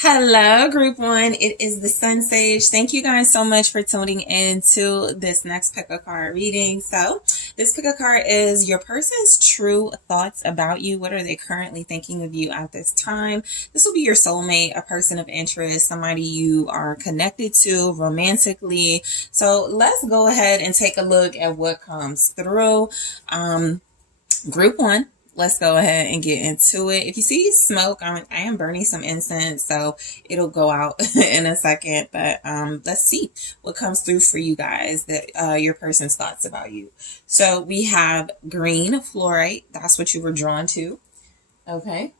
Hello, group one. It is the SunSage. Thank you guys so much for tuning in to this next pick a card reading. So, this pick a card is your person's true thoughts about you. What are they currently thinking of you at this time? This will be your soulmate, a person of interest, somebody you are connected to romantically. So, let's go ahead and take a look at what comes through. Group one. Let's go ahead and get into it. If you see smoke, I am burning some incense, so it'll go out in a second. But let's see what comes through for you guys, that your person's thoughts about you. So we have green fluorite. That's what you were drawn to. Okay.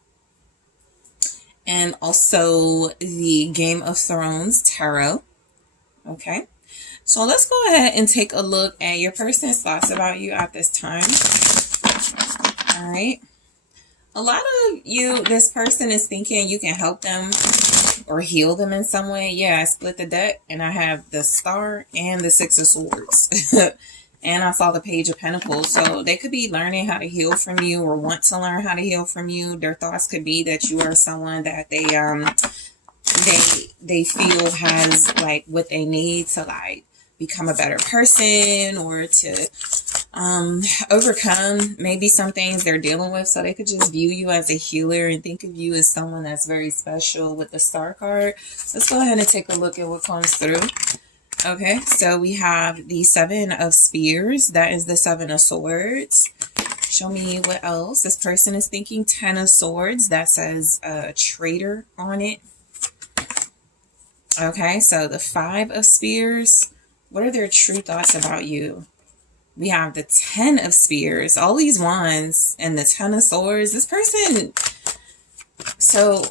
And also the Game of Thrones tarot. Okay. So let's go ahead and take a look at your person's thoughts about you at this time. All right. A lot of you, this person is thinking you can help them or heal them in some way. Yeah, I split the deck and I have the Star and the Six of Swords. And I saw the Page of Pentacles. So they could be learning how to heal from you or want to learn how to heal from you. Their thoughts could be that you are someone that they feel has like what they need to like become a better person or to overcome maybe some things they're dealing with. So they could just view you as a healer and think of you as someone that's very special with the Star card. Let's go ahead and take a look at what comes through. Okay, so we have the Seven of Spears. That is the Seven of Swords. Show me what else. This person is thinking. 10 of Swords. That says traitor on it. Okay, so the 5 of Spears. What are their true thoughts about you? We have the 10 of Spears, all these wands, and the 10 of Swords. This person, so,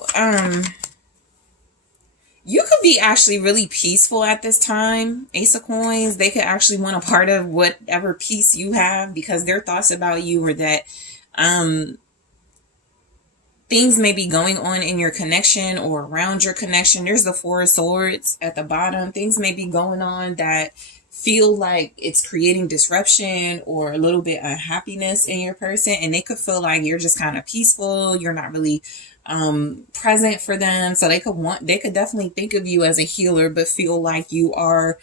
you could be actually really peaceful at this time. Ace of Coins, they could actually want a part of whatever peace you have because their thoughts about you are that, things may be going on in your connection or around your connection. There's the 4 of Swords at the bottom. Things may be going on that feel like it's creating disruption or a little bit unhappiness in your person. And they could feel like you're just kind of peaceful. You're not really present for them. So they could definitely think of you as a healer, but feel like you are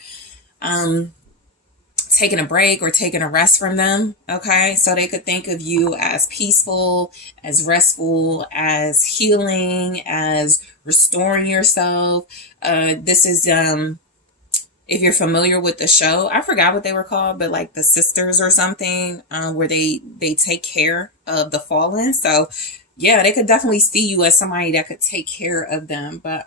taking a break or taking a rest from them. Okay, so they could think of you as peaceful, as restful, as healing, as restoring yourself. This is if you're familiar with the show, I forgot what they were called, but like the Sisters or something, where they take care of the fallen. So yeah, they could definitely see you as somebody that could take care of them. But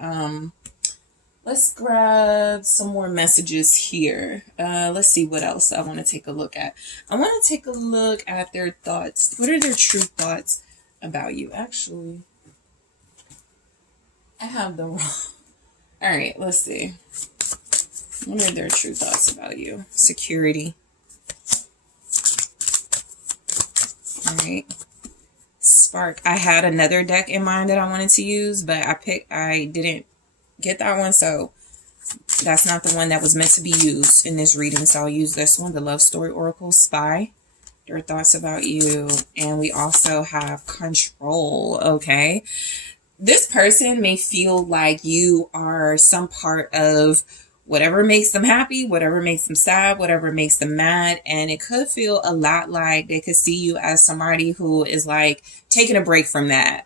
let's grab some more messages here. Let's see what else I want to take a look at. I want to take a look at their thoughts. What are their true thoughts about you? Actually, I have the wrong. All right, let's see. What are their true thoughts about you? Security. All right. Spark. I had another deck in mind that I wanted to use, but I didn't get that one, so that's not the one that was meant to be used in this reading. So I'll use this one, the Love Story Oracle. Spy. Their thoughts about you. And we also have Control. Okay. This person may feel like you are some part of whatever makes them happy, whatever makes them sad, whatever makes them mad. And it could feel a lot like they could see you as somebody who is like taking a break from that.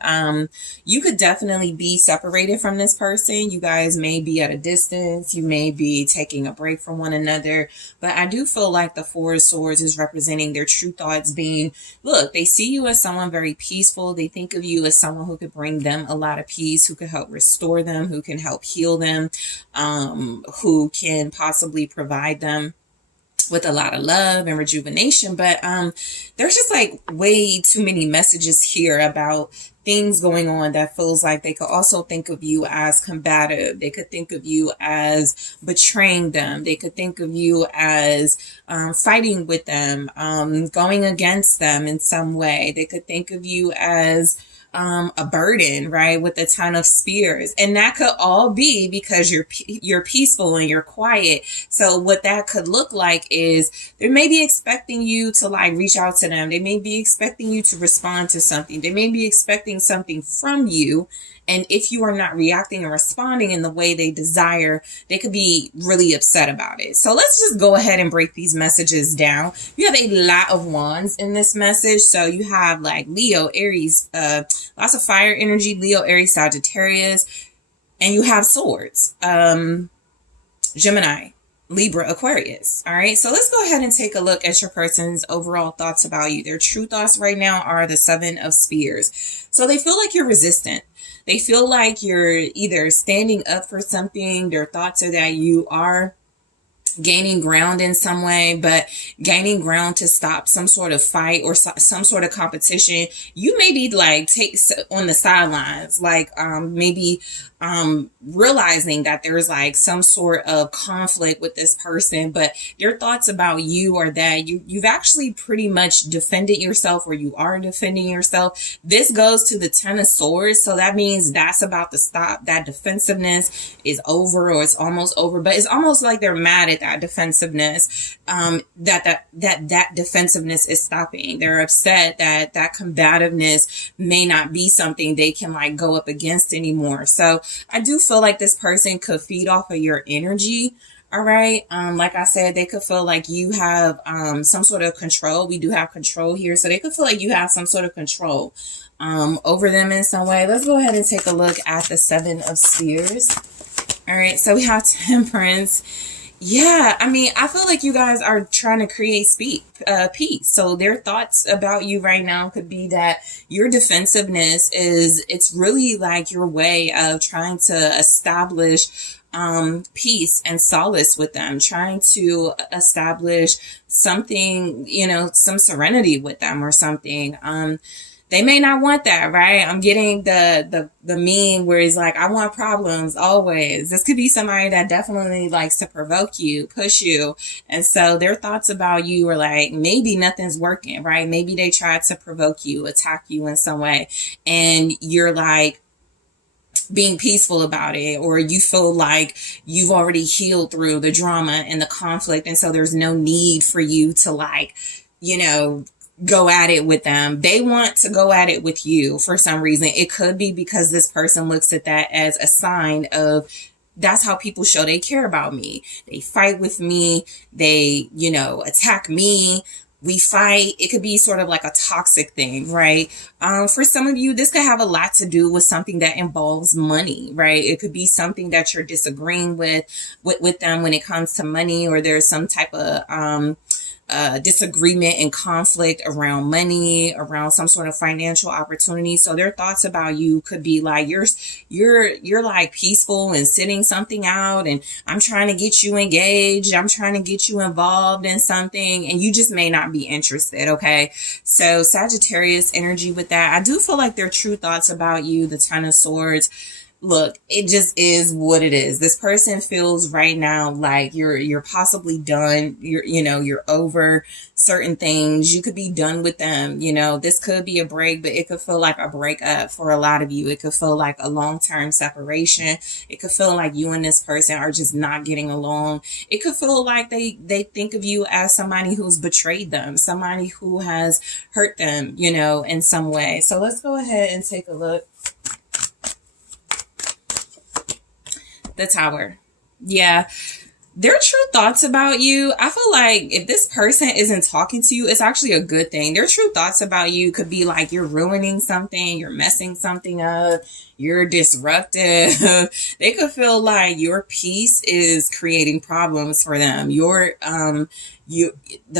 You could definitely be separated from this person. You guys may be at a distance. You may be taking a break from one another. But I do feel like the 4 of Swords is representing their true thoughts being, look, they see you as someone very peaceful. They think of you as someone who could bring them a lot of peace, who could help restore them, who can help heal them, who can possibly provide them with a lot of love and rejuvenation. But there's just like way too many messages here about things going on that feels like they could also think of you as combative. They could think of you as betraying them. They could think of you as fighting with them, going against them in some way. They could think of you as a burden, right? With the 10 of spears. And that could all be because you're peaceful and you're quiet. So what that could look like is they may be expecting you to like reach out to them. They may be expecting you to respond to something. They may be expecting something from you. And if you are not reacting and responding in the way they desire, they could be really upset about it. So let's just go ahead and break these messages down. You have a lot of wands in this message. So you have like Leo, Aries, lots of fire energy, Leo, Aries, Sagittarius, and you have swords, Gemini, Libra, Aquarius. All right. So let's go ahead and take a look at your person's overall thoughts about you. Their true thoughts right now are the 7 of spears. So they feel like you're resistant. They feel like you're either standing up for something. Their thoughts are that you are gaining ground in some way, but gaining ground to stop some sort of fight or some sort of competition. You may be like on the sidelines, like maybe realizing that there's like some sort of conflict with this person, but their thoughts about you are that you've actually pretty much defended yourself, or you are defending yourself. This goes to the 10 of swords. So that means that's about to stop. That defensiveness is over, or it's almost over, but it's almost like they're mad at that defensiveness, that defensiveness is stopping. They're upset that combativeness may not be something they can like go up against anymore. So I do feel like this person could feed off of your energy. All right. Like I said, they could feel like you have some sort of control. We do have control here. So they could feel like you have some sort of control over them in some way. Let's go ahead and take a look at the 7 of spears. All right. So we have Temperance. Yeah, I mean, I feel like you guys are trying to create peace. So their thoughts about you right now could be that your defensiveness it's really like your way of trying to establish peace and solace with them, trying to establish something, some serenity with them or something. They may not want that, right? I'm getting the meme where he's like, I want problems always. This could be somebody that definitely likes to provoke you, push you. And so their thoughts about you are like, maybe nothing's working, right? Maybe they tried to provoke you, attack you in some way. And you're like being peaceful about it, or you feel like you've already healed through the drama and the conflict. And so there's no need for you to like, go at it with them. They want to go at it with you for some reason. It could be because this person looks at that as a sign of, that's how people show they care about me. They fight with me. They, attack me. We fight. It could be sort of like a toxic thing, right? For some of you, this could have a lot to do with something that involves money, right? It could be something that you're disagreeing with them when it comes to money, or there's some type of, disagreement and conflict around money, around some sort of financial opportunity. So their thoughts about you could be like, you're like peaceful and sitting something out, and I'm trying to get you engaged. I'm trying to get you involved in something, and you just may not be interested. Okay. So Sagittarius energy with that. I do feel like their true thoughts about you, the 10 of swords. Look, it just is what it is. This person feels right now like you're possibly done. You're over certain things. You could be done with them. This could be a break, but it could feel like a breakup for a lot of you. It could feel like a long-term separation. It could feel like you and this person are just not getting along. It could feel like they think of you as somebody who's betrayed them, somebody who has hurt them, in some way. So let's go ahead and take a look. The Tower. Yeah. Their true thoughts about you, I feel like if this person isn't talking to you, it's actually a good thing. Their true thoughts about you could be like, you're ruining something, you're messing something up, you're disruptive. They could feel like your peace is creating problems for them. The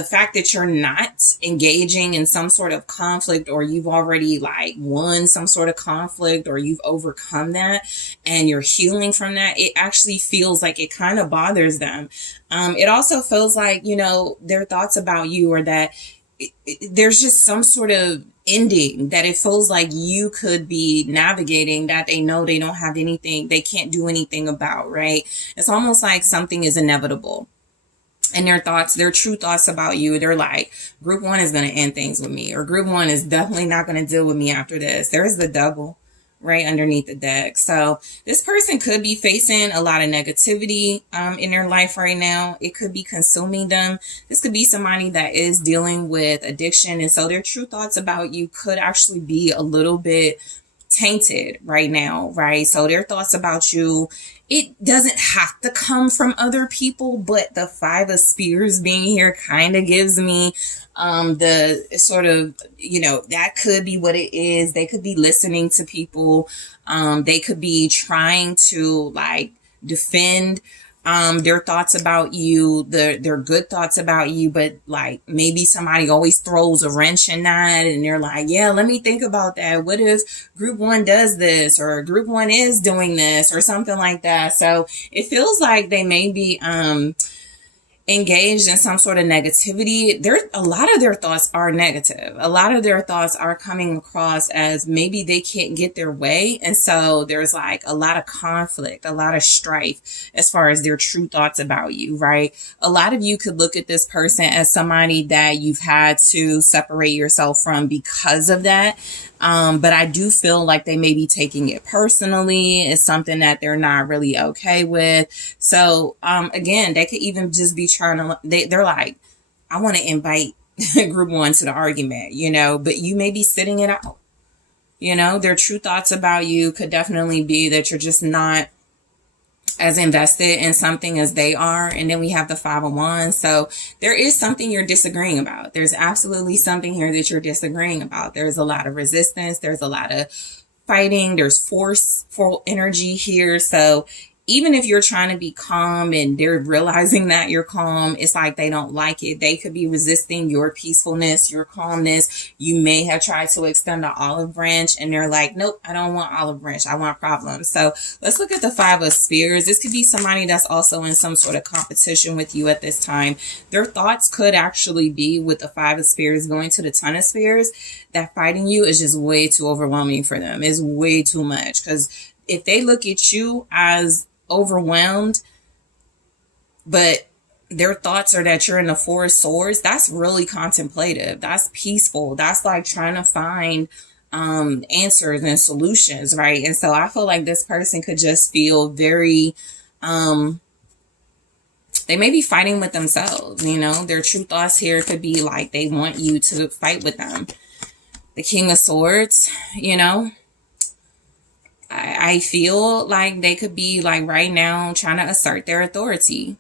fact that you're not engaging in some sort of conflict, or you've already like won some sort of conflict, or you've overcome that and you're healing from that, it actually feels like it kind of bothers them. It also feels like, their thoughts about you are that there's just some sort of ending that it feels like you could be navigating, that they know they don't have anything, they can't do anything about, right? It's almost like something is inevitable. And their thoughts, their true thoughts about you, they're like, group one is going to end things with me, or group one is definitely not going to deal with me after this. There's the double right underneath the deck. So this person could be facing a lot of negativity in their life right now. It could be consuming them. This could be somebody that is dealing with addiction. And so their true thoughts about you could actually be a little bit tainted right now, right? So their thoughts about you, it doesn't have to come from other people, but the Five of Spears being here kind of gives me the sort of, that could be what it is. They could be listening to people. They could be trying to like defend their thoughts about you, their good thoughts about you, but like maybe somebody always throws a wrench in that and they're like, yeah, let me think about that. What if group one does this, or group one is doing this, or something like that? So it feels like they may be engaged in some sort of negativity. A lot of their thoughts are negative. A lot of their thoughts are coming across as maybe they can't get their way. And so there's like a lot of conflict, a lot of strife as far as their true thoughts about you, right? A lot of you could look at this person as somebody that you've had to separate yourself from because of that. But I do feel like they may be taking it personally. It's something that they're not really okay with. So, again, they could even just be trying to, they're like, I want to invite group one to the argument, but you may be sitting it out. Their true thoughts about you could definitely be that you're just not as invested in something as they are. And then we have the Five of Wands. So there is something you're disagreeing about. There's absolutely something here that you're disagreeing about. There's a lot of resistance. There's a lot of fighting. There's forceful energy here. So even if you're trying to be calm and they're realizing that you're calm, it's like they don't like it. They could be resisting your peacefulness, your calmness. You may have tried to extend an olive branch and they're like, nope, I don't want olive branch. I want problems. So let's look at the Five of Spears. This could be somebody that's also in some sort of competition with you at this time. Their thoughts could actually be, with the Five of Spears going to the Ten of Spears, that fighting you is just way too overwhelming for them. It's way too much. Because if they look at you as overwhelmed, but their thoughts are that you're in the Four of Swords, that's really contemplative. That's peaceful. That's like trying to find answers and solutions, right? And so I feel like this person could just feel very they may be fighting with themselves. Their true thoughts here could be like they want you to fight with them. The King of Swords, I feel like they could be like right now trying to assert their authority.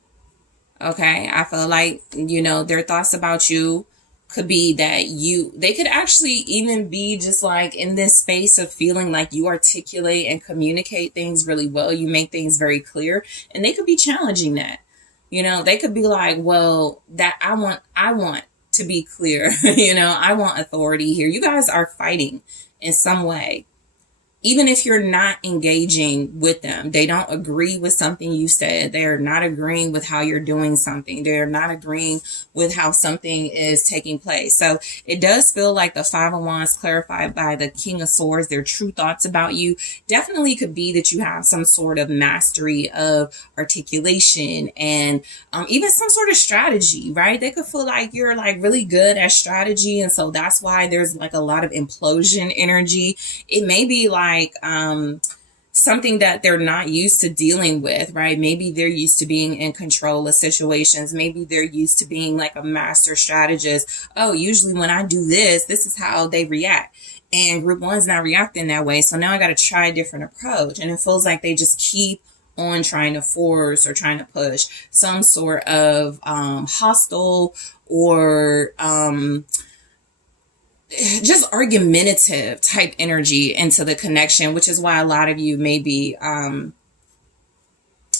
Okay. I feel like, their thoughts about you could be that they could actually even be just like in this space of feeling like you articulate and communicate things really well. You make things very clear, and they could be challenging that. They could be like, well, that I want to be clear. I want authority here. You guys are fighting in some way. Even if you're not engaging with them, they don't agree with something you said. They're not agreeing with how you're doing something. They're not agreeing with how something is taking place. So it does feel like the Five of Wands clarified by the King of Swords, their true thoughts about you definitely could be that you have some sort of mastery of articulation and even some sort of strategy, right? They could feel like you're like really good at strategy. And so that's why there's like a lot of implosion energy. It may be like something that they're not used to dealing with, right? Maybe they're used to being in control of situations. Maybe they're used to being like a master strategist. Oh, usually when I do this, this is how they react. And group one's not reacting that way. So now I got to try a different approach. And it feels like they just keep on trying to force or trying to push some sort of hostile or just argumentative type energy into the connection, which is why a lot of you may be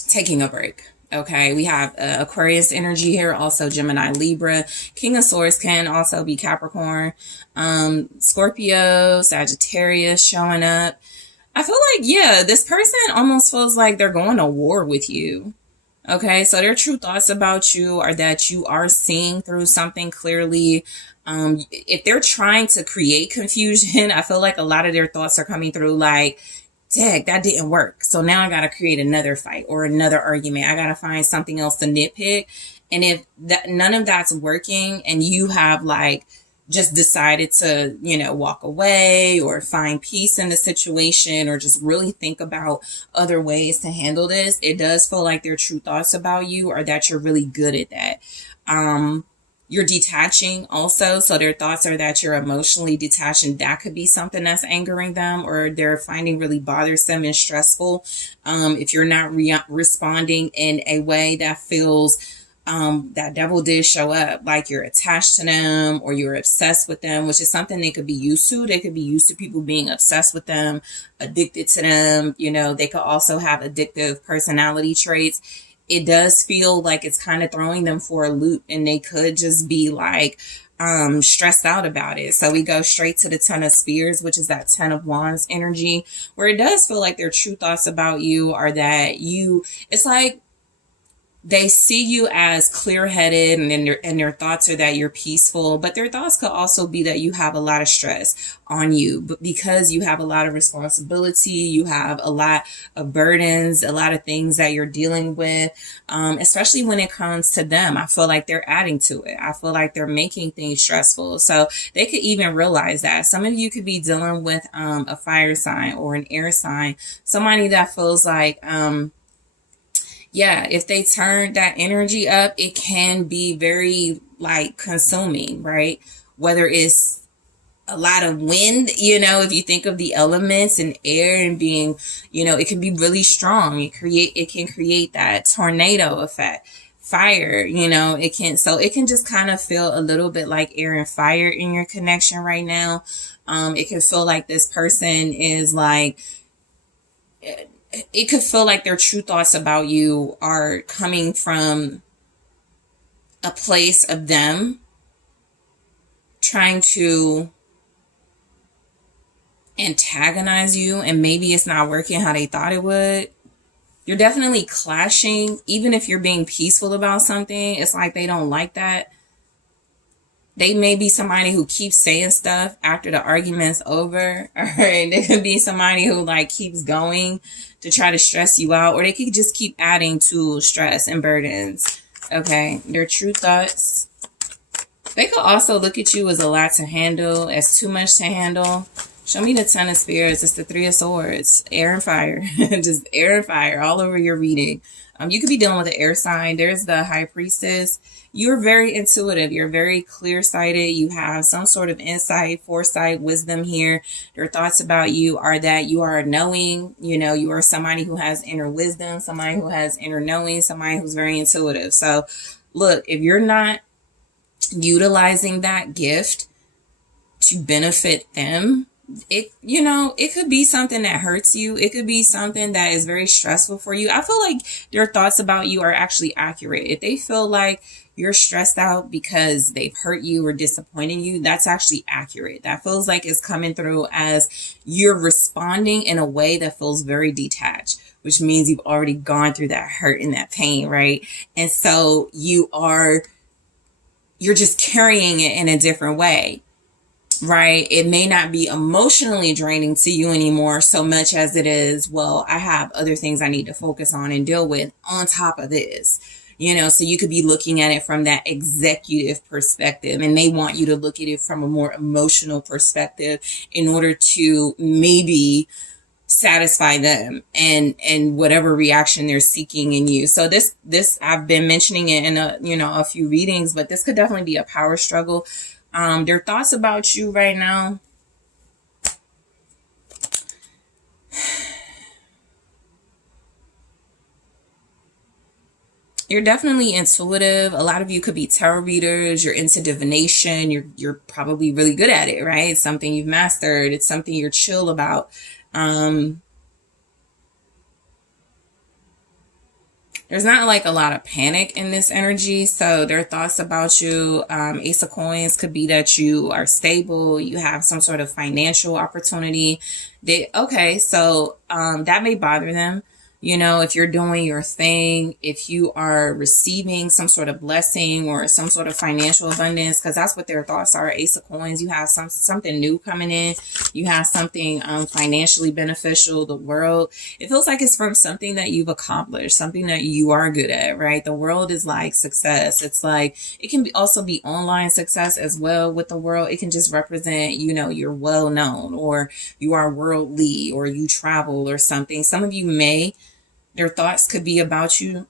taking a break. Okay, we have Aquarius energy here, also Gemini, Libra. King of Swords can also be Capricorn, Scorpio, Sagittarius showing up. I feel like, yeah, this person almost feels like they're going to war with you. Okay, so their true thoughts about you are that you are seeing through something clearly. If they're trying to create confusion, I feel like a lot of their thoughts are coming through like, dang, that didn't work. So now I got to create another fight or another argument. I got to find something else to nitpick. And if none of that's working and you have like just decided to, walk away or find peace in the situation or just really think about other ways to handle this, it does feel like their true thoughts about you are that you're really good at that. You're detaching also. So their thoughts are that you're emotionally detached, and that could be something that's angering them or they're finding really bothersome and stressful. If you're not responding in a way that feels that devil did show up, like you're attached to them or you're obsessed with them, which is something they could be used to. They could be used to people being obsessed with them, addicted to them. They could also have addictive personality traits. It does feel like it's kind of throwing them for a loop, and they could just be like stressed out about it. So we go straight to the 10 of Spears, which is that 10 of Wands energy, where it does feel like their true thoughts about you are that it's like they see you as clear-headed, and their thoughts are that you're peaceful, but their thoughts could also be that you have a lot of stress on you, but because you have a lot of responsibility, you have a lot of burdens, a lot of things that you're dealing with, especially when it comes to them. I feel like they're adding to it. I feel like they're making things stressful. So they could even realize that. Some of you could be dealing with a fire sign or an air sign, somebody that feels like if they turn that energy up, it can be very like consuming, right? Whether it's a lot of wind, if you think of the elements and air and being, it can be really strong. It can create that tornado effect. Fire, it can just kind of feel a little bit like air and fire in your connection right now. It can feel like this person is like, it could feel like their true thoughts about you are coming from a place of them trying to antagonize you, and maybe it's not working how they thought it would. You're definitely clashing. Even if you're being peaceful about something, it's like they don't like that. They may be somebody who keeps saying stuff after the argument's over. All right. They could be somebody who like keeps going to try to stress you out, or they could just keep adding to stress and burdens. Okay. Their true thoughts. They could also look at you as a lot to handle, as too much to handle. Show me the 10 of Spears. It's the 3 of Swords. Air and fire. Just air and fire all over your reading. You could be dealing with an air sign. There's the High Priestess. You're very intuitive. You're very clear-sighted. You have some sort of insight, foresight, wisdom here. Their thoughts about you are that you are knowing, you are somebody who has inner wisdom, somebody who has inner knowing, somebody who's very intuitive. So look, if you're not utilizing that gift to benefit them, it could be something that hurts you. It could be something that is very stressful for you. I feel like their thoughts about you are actually accurate. If they feel like you're stressed out because they've hurt you or disappointed you, that's actually accurate. That feels like it's coming through as you're responding in a way that feels very detached, which means you've already gone through that hurt and that pain, right? And so you're just carrying it in a different way. Right? It may not be emotionally draining to you anymore so much as it is, well, I have other things I need to focus on and deal with on top of this, so you could be looking at it from that executive perspective, and they want you to look at it from a more emotional perspective in order to maybe satisfy them and whatever reaction they're seeking in you. So this I've been mentioning it in a few readings, but this could definitely be a power struggle. Their thoughts about you right now. You're definitely intuitive. A lot of you could be tarot readers. You're into divination. You're probably really good at it, right? It's something you've mastered. It's something you're chill about. There's not like a lot of panic in this energy. So their thoughts about you, Ace of Coins, could be that you are stable. You have some sort of financial opportunity. So that may bother them. You know, if you're doing your thing, if you are receiving some sort of blessing or some sort of financial abundance, because that's what their thoughts are. Ace of Coins, you have something new coming in. You have something financially beneficial, the world. It feels like it's from something that you've accomplished, something that you are good at, right? The world is like success. It's like, it can also be online success as well with the world. It can just represent, you know, you're well known, or you are worldly, or you travel or something. Some of you their thoughts could be about you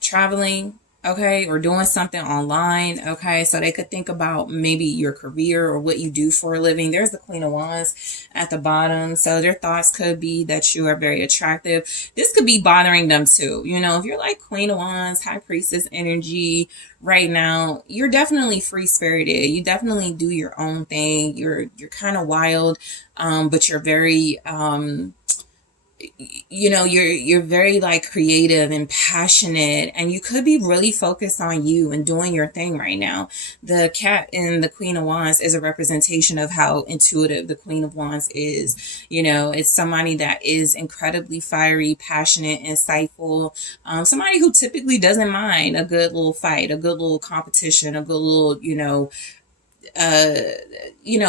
traveling, okay, or doing something online, okay? So they could think about maybe your career or what you do for a living. There's the Queen of Wands at the bottom. So their thoughts could be that you are very attractive. This could be bothering them too. You know, if you're like Queen of Wands, High Priestess energy right now, you're definitely free-spirited. You definitely do your own thing. You're kind of wild, but you're very you know, you're very like creative and passionate, and you could be really focused on you and doing your thing right now. The cat in the Queen of Wands is a representation of how intuitive the Queen of Wands is. You know, it's somebody that is incredibly fiery, passionate, insightful, somebody who typically doesn't mind a good little fight, a good little competition, a good little,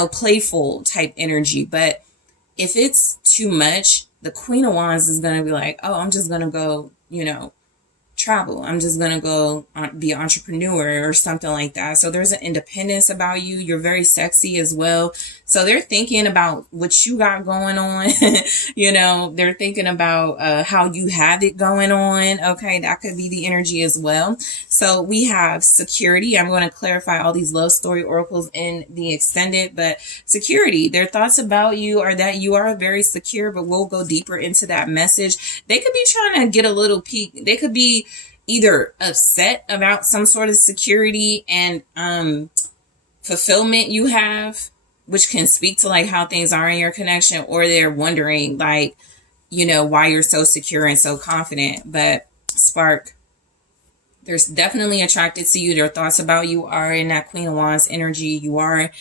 playful type energy. But if it's too much, the Queen of Wands is going to be like, oh, I'm just going to go, travel. I'm just going to go be an entrepreneur or something like that. So there's an independence about you. You're very sexy as well. So they're thinking about what you got going on. They're thinking about how you have it going on. Okay, that could be the energy as well. So we have security. I'm going to clarify all these love story oracles in the extended, but security, their thoughts about you are that you are very secure, but we'll go deeper into that message. They could be trying to get a little peek. They could be either upset about some sort of security and fulfillment you have, which can speak to like how things are in your connection, or they're wondering like, why you're so secure and so confident. But Spark, they're definitely attracted to you. Their thoughts about you are in that Queen of Wands energy. You are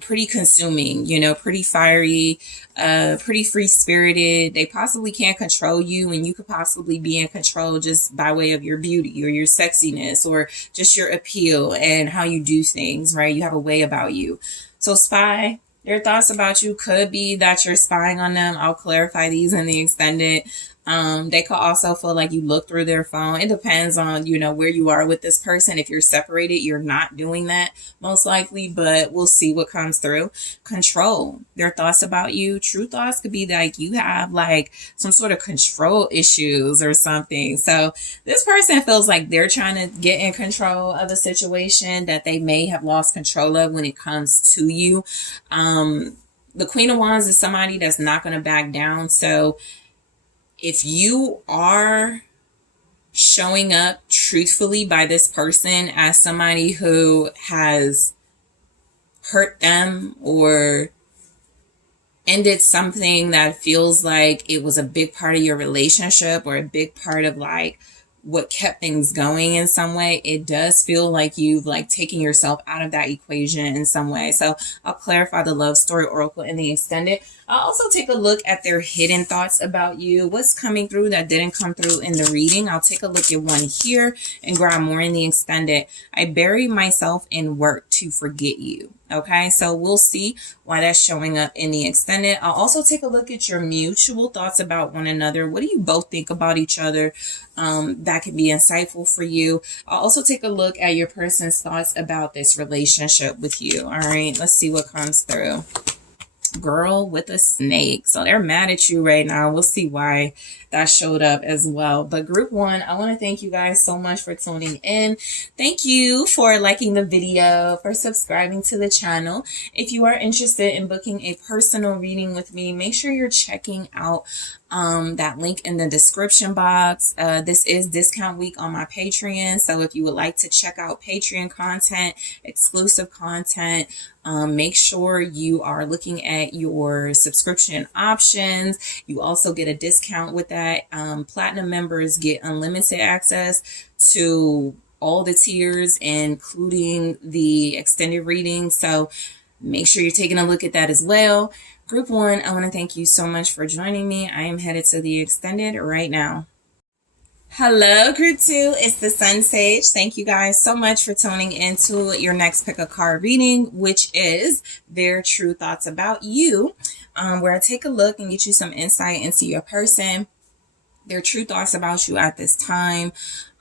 pretty consuming, pretty fiery, pretty free-spirited. They possibly can't control you, and you could possibly be in control just by way of your beauty or your sexiness or just your appeal and how you do things, right? You have a way about you. So spy, their thoughts about you could be that you're spying on them. I'll clarify these in the extended. They could also feel like you look through their phone. It depends on, where you are with this person. If you're separated, you're not doing that most likely, but we'll see what comes through. Control, their thoughts about you. True thoughts could be like you have like some sort of control issues or something. So this person feels like they're trying to get in control of a situation that they may have lost control of when it comes to you. The Queen of Wands is somebody that's not going to back down. So if you are showing up truthfully by this person as somebody who has hurt them or ended something that feels like it was a big part of your relationship or a big part of like what kept things going in some way, it does feel like you've like taken yourself out of that equation in some way. So I'll clarify the love story oracle in the extended. I'll also take a look at their hidden thoughts about you. What's coming through that didn't come through in the reading. I'll take a look at one here and grab more in the extended. I bury myself in work to forget you. Okay, so we'll see why that's showing up in the extended. I'll also take a look at your mutual thoughts about one another. What do you both think about each other? That could be insightful for you. I'll also take a look at your person's thoughts about this relationship with you. All right, let's see what comes through. Girl with a snake. So they're mad at you right now. We'll see why that showed up as well. But group one, I want to thank you guys so much for tuning in. Thank you for liking the video, for subscribing to the channel. If you are interested in booking a personal reading with me, make sure you're checking out that link in the description box. This is discount week on my Patreon. So if you would like to check out Patreon content, exclusive content, make sure you are looking at your subscription options. You also get a discount with that. Platinum members get unlimited access to all the tiers, including the extended reading. So make sure you're taking a look at that as well. Group 1, I want to thank you so much for joining me. I am headed to the extended right now. Hello, Group 2. It's the SunSage. Thank you guys so much for tuning into your next pick a card reading, which is their true thoughts about you, where I take a look and get you some insight into your person, their true thoughts about you at this time,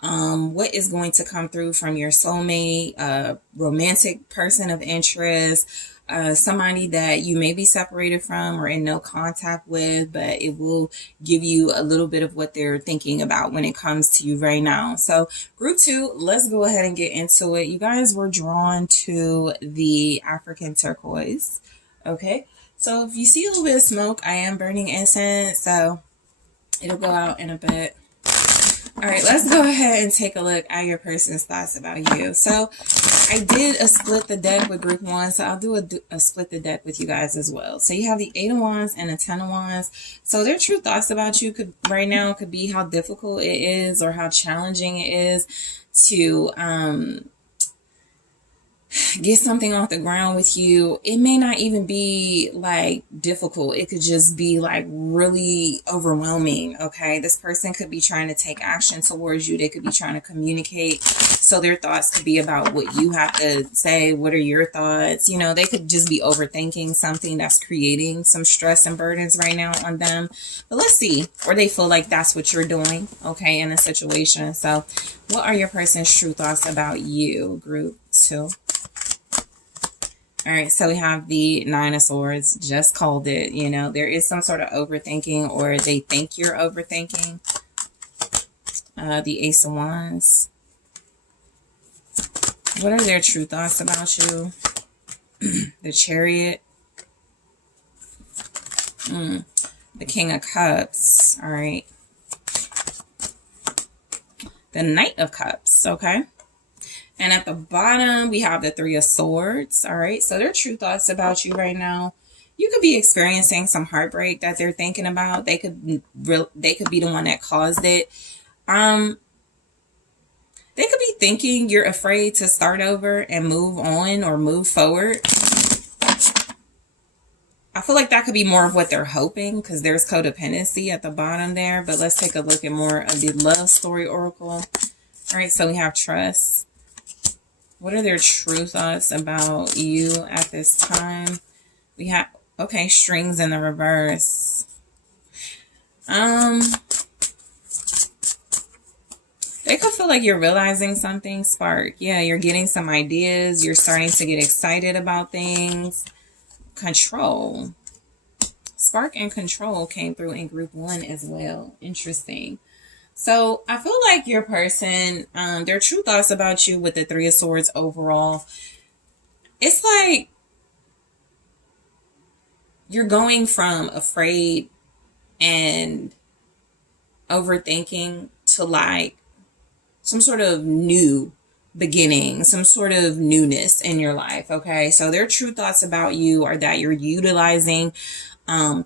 what is going to come through from your soulmate, romantic person of interest, somebody that you may be separated from or in no contact with, but it will give you a little bit of what they're thinking about when it comes to you right now. So group 2, let's go ahead and get into it. You guys were drawn to the African turquoise. Okay, so if you see a little bit of smoke, I am burning incense, so it'll go out in a bit. All right, let's go ahead and take a look at your person's thoughts about you. So I did a split the deck with group 1, so I'll do a split the deck with you guys as well. So you have the 8 of Wands and the 10 of Wands. So their true thoughts about you right now could be how difficult it is or how challenging it is to get something off the ground with you. It may not even be like difficult. It could just be like really overwhelming. Okay. This person could be trying to take action towards you. They could be trying to communicate. So their thoughts could be about what you have to say. What are your thoughts? You know, they could just be overthinking something that's creating some stress and burdens right now on them. But let's see. Or they feel like that's what you're doing. Okay. In a situation. So what are your person's true thoughts about you, group 2? All right, so we have the 9 of Swords, just called it. You know, there is some sort of overthinking, or they think you're overthinking. The Ace of Wands. What are their true thoughts about you? The Chariot. The King of Cups. All right. The Knight of Cups, okay? And at the bottom, we have the 3 of Swords. All right. So their true thoughts about you right now. You could be experiencing some heartbreak that they're thinking about. They could be the one that caused it. They could be thinking you're afraid to start over and move on or move forward. I feel like that could be more of what they're hoping, because there's codependency at the bottom there. But let's take a look at more of the love story oracle. All right. So we have trust. What are their true thoughts about you at this time? We have, okay, strings in the reverse. They could feel like you're realizing something, spark. Yeah, you're getting some ideas. You're starting to get excited about things. Control. Spark and control came through in group 1 as well. Interesting. So I feel like your person, their true thoughts about you with the 3 of Swords overall, it's like you're going from afraid and overthinking to like some sort of new beginning, some sort of newness in your life. Okay. So their true thoughts about you are that you're utilizing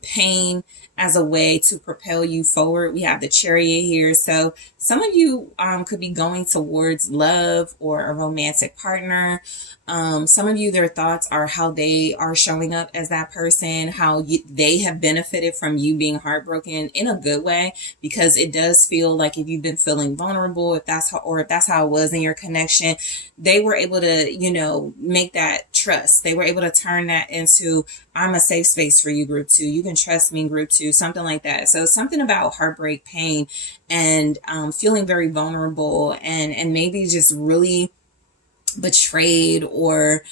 pain as a way to propel you forward. We have the Chariot here. So some of you could be going towards love or a romantic partner. Some of you, their thoughts are how they are showing up as that person, how they have benefited from you being heartbroken in a good way, because it does feel like if you've been feeling vulnerable, if that's how it was in your connection, they were able to, you know, make that trust. They were able to turn that into, I'm a safe space for you, group 2. You can trust me, group 2, something like that. So something about heartbreak, pain, and feeling very vulnerable and maybe just really betrayed or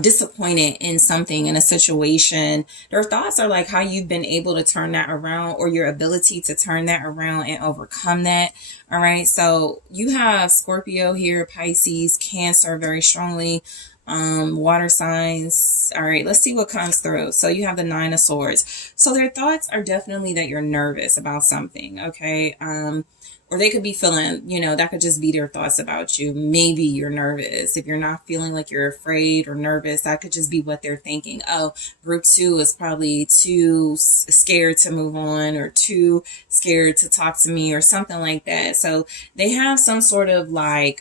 disappointed in something, in a situation. Their thoughts are like how you've been able to turn that around, or your ability to turn that around and overcome that. All right. So you have Scorpio here, Pisces, Cancer very strongly, water signs. All right, let's see what comes through. So you have the 9 of Swords. So their thoughts are definitely that you're nervous about something. Okay. Or they could be feeling, you know, that could just be their thoughts about you. Maybe you're nervous. If you're not feeling like you're afraid or nervous, that could just be what they're thinking. Oh, group 2 is probably too scared to move on, or too scared to talk to me, or something like that. So they have some sort of like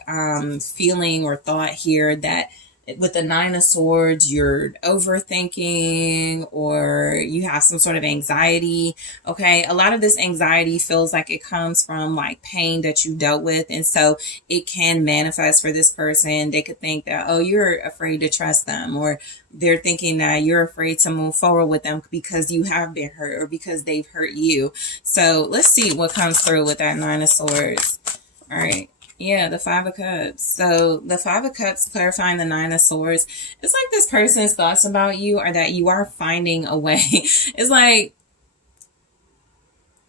feeling or thought here that with the Nine of Swords, you're overthinking or you have some sort of anxiety. Okay. A lot of this anxiety feels like it comes from like pain that you dealt with. And so it can manifest for this person. They could think that, oh, you're afraid to trust them, or they're thinking that you're afraid to move forward with them because you have been hurt or because they've hurt you. So let's see what comes through with that Nine of Swords. All right. Yeah, the Five of Cups. So the Five of Cups clarifying the Nine of Swords. It's like this person's thoughts about you are that you are finding a way. It's like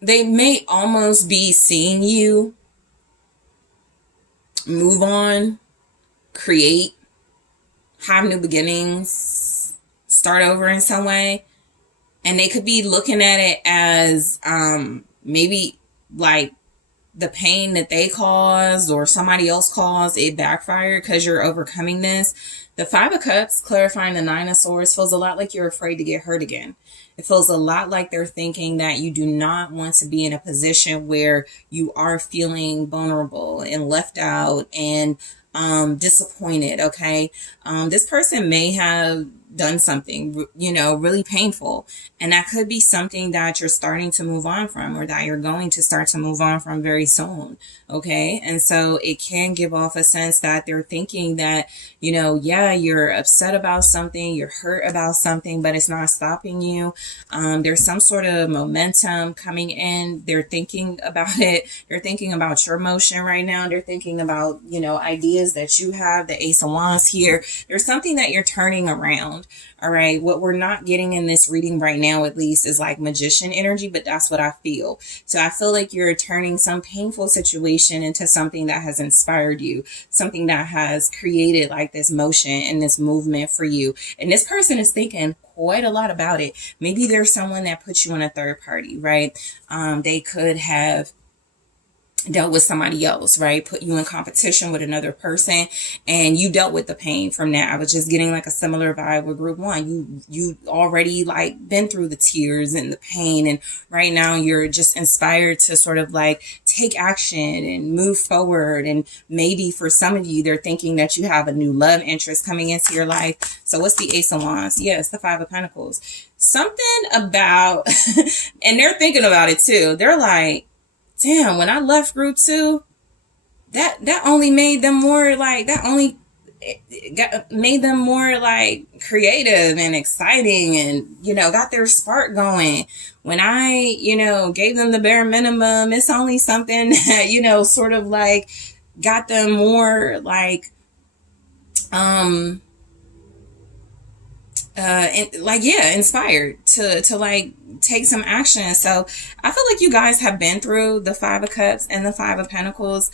they may almost be seeing you move on, create, have new beginnings, start over in some way. And they could be looking at it as maybe like the pain that they caused or somebody else caused, it backfired because you're overcoming this. The Five of Cups clarifying the Nine of Swords feels a lot like you're afraid to get hurt again. It feels a lot like they're thinking that you do not want to be in a position where you are feeling vulnerable and left out and disappointed. Okay. This person may have done something, really painful. And that could be something that you're starting to move on from, or that you're going to start to move on from very soon. Okay. And so it can give off a sense that they're thinking that, yeah, you're upset about something, you're hurt about something, but it's not stopping you. There's some sort of momentum coming in. They're thinking about it. They're thinking about your emotion right now. They're thinking about, ideas that you have, the Ace of Wands here. There's something that you're turning around. All right. What we're not getting in this reading right now, at least, is like magician energy, but that's what I feel. So I feel like you're turning some painful situation into something that has inspired you, something that has created like this motion and this movement for you. And this person is thinking quite a lot about it. Maybe there's someone that puts you in a third party, right? They could have dealt with somebody else, right? Put you in competition with another person and you dealt with the pain from that. I was just getting like a similar vibe with group one. You already like been through the tears and the pain, and right now you're just inspired to sort of like take action and move forward. And maybe for some of you, they're thinking that you have a new love interest coming into your life. So what's the Ace of Wands? Yes, the Five of Pentacles. Something about, and they're thinking about it too. They're like, damn, when I left group two, that only made them more like, made them more like creative and exciting and, got their spark going. When I, gave them the bare minimum, it's only something that, sort of like got them more like, inspired to like take some action. So I feel like you guys have been through the Five of Cups and the Five of Pentacles.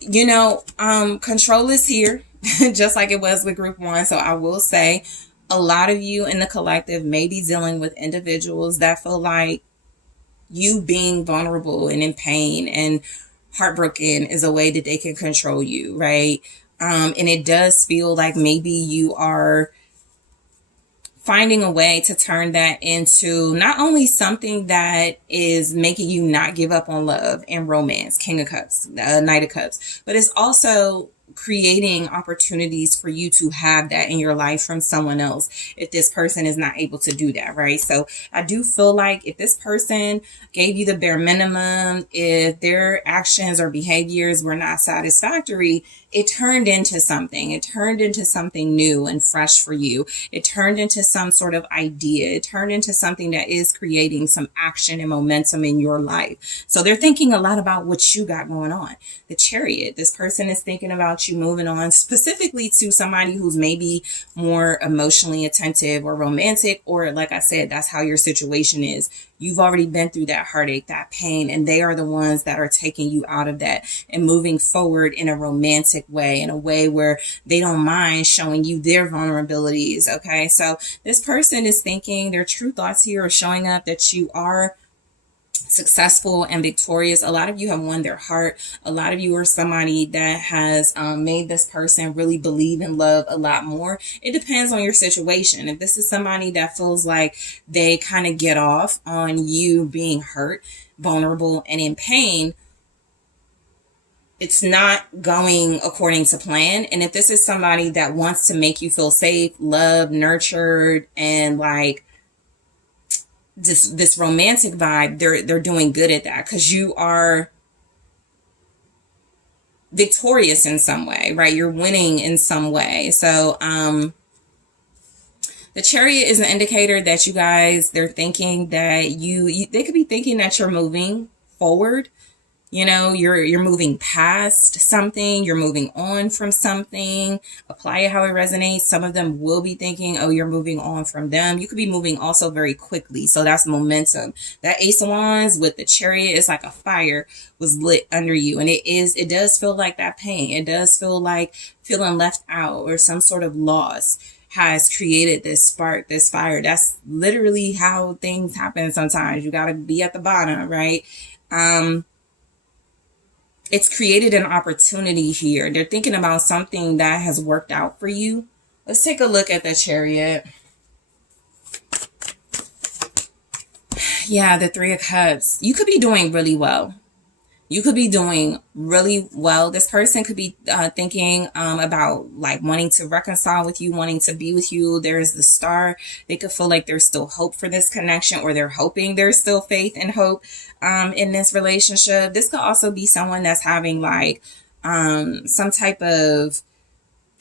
Control is here, just like it was with group one. So I will say a lot of you in the collective may be dealing with individuals that feel like you being vulnerable and in pain and heartbroken is a way that they can control you, right? And it does feel like maybe you are finding a way to turn that into not only something that is making you not give up on love and romance, King of Cups, Knight of Cups, but it's also creating opportunities for you to have that in your life from someone else if this person is not able to do that, right? So I do feel like if this person gave you the bare minimum, if their actions or behaviors were not satisfactory, it turned into something. It turned into something new and fresh for you. It turned into some sort of idea. It turned into something that is creating some action and momentum in your life. So they're thinking a lot about what you got going on. The Chariot, this person is thinking about you moving on specifically to somebody who's maybe more emotionally attentive or romantic, or like I said, that's how your situation is. You've already been through that heartache, that pain, and they are the ones that are taking you out of that and moving forward in a romantic way, in a way where they don't mind showing you their vulnerabilities. Okay. So this person is thinking, their true thoughts here are showing up that you are successful and victorious. A lot of you have won their heart. A lot of you are somebody that has made this person really believe in love a lot more. It depends on your situation. If this is somebody that feels like they kind of get off on you being hurt, vulnerable, and in pain, it's not going according to plan. And if this is somebody that wants to make you feel safe, loved, nurtured, and like this romantic vibe, they're doing good at that, because you are victorious in some way, right? You're winning in some way. So the Chariot is an indicator that you guys, they're thinking that they could be thinking that you're moving forward. You know, you're moving past something, you're moving on from something. Apply it how it resonates. Some of them will be thinking, oh, you're moving on from them. You could be moving also very quickly. So that's momentum. That Ace of Wands with the Chariot is like a fire was lit under you. And it does feel like that pain. It does feel like feeling left out, or some sort of loss has created this spark, this fire. That's literally how things happen sometimes. You got to be at the bottom, right? It's created an opportunity here. They're thinking about something that has worked out for you. Let's take a look at the Chariot. Yeah, the Three of Cups. You could be doing really well. You could be doing really well. This person could be thinking about like wanting to reconcile with you, wanting to be with you. There's the Star. They could feel like there's still hope for this connection, or they're hoping there's still faith and hope in this relationship. This could also be someone that's having like some type of,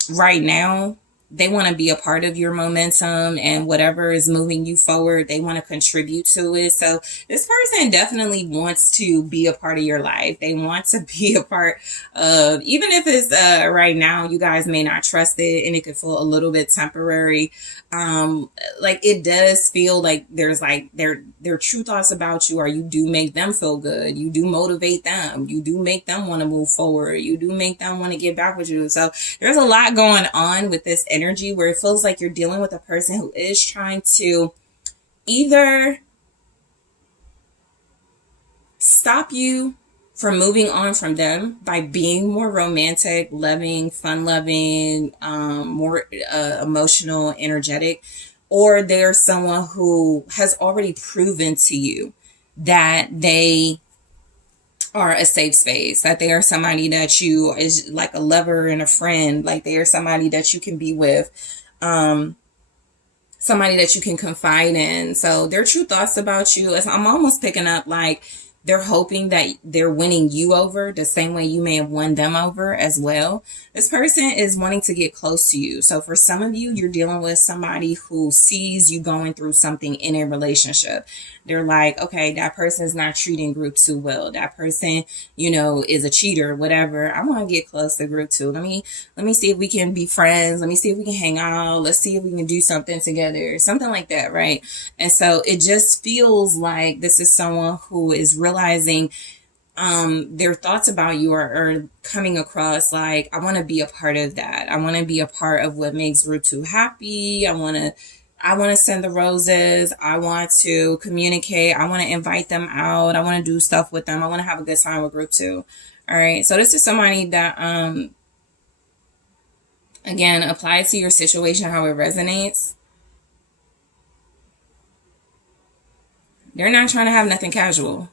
right now, they want to be a part of your momentum, and whatever is moving you forward, they want to contribute to it. So this person definitely wants to be a part of your life. They want to be a part of, even if it's right now, you guys may not trust it and it could feel a little bit temporary. Like it does feel like there's like their true thoughts about you, or you do make them feel good. You do motivate them. You do make them want to move forward. You do make them want to get back with you. So there's a lot going on with this energy where it feels like you're dealing with a person who is trying to either stop you from moving on from them by being more romantic, loving, fun-loving, more emotional, energetic, or they're someone who has already proven to you that they are a safe space, that they are somebody that you is like a lover and a friend, like they are somebody that you can be with, somebody that you can confide in. So their true thoughts about you, I'm almost picking up like they're hoping that they're winning you over the same way you may have won them over as well. This person is wanting to get close to you. So for some of you, you're dealing with somebody who sees you going through something in a relationship. They're like, okay, that person is not treating group 2 well. That person, you know, is a cheater, whatever. I want to get close to group 2. Let me see if we can be friends. Let me see if we can hang out. Let's see if we can do something together, something like that, right? And so it just feels like this is someone who is realizing their thoughts about you are coming across like, I want to be a part of that. I want to be a part of what makes group 2 happy. I want to send the roses. I want to communicate. I want to invite them out. I want to do stuff with them. I want to have a good time with group 2. All right. So this is somebody that, again, apply it to your situation, how it resonates. They're not trying to have nothing casual.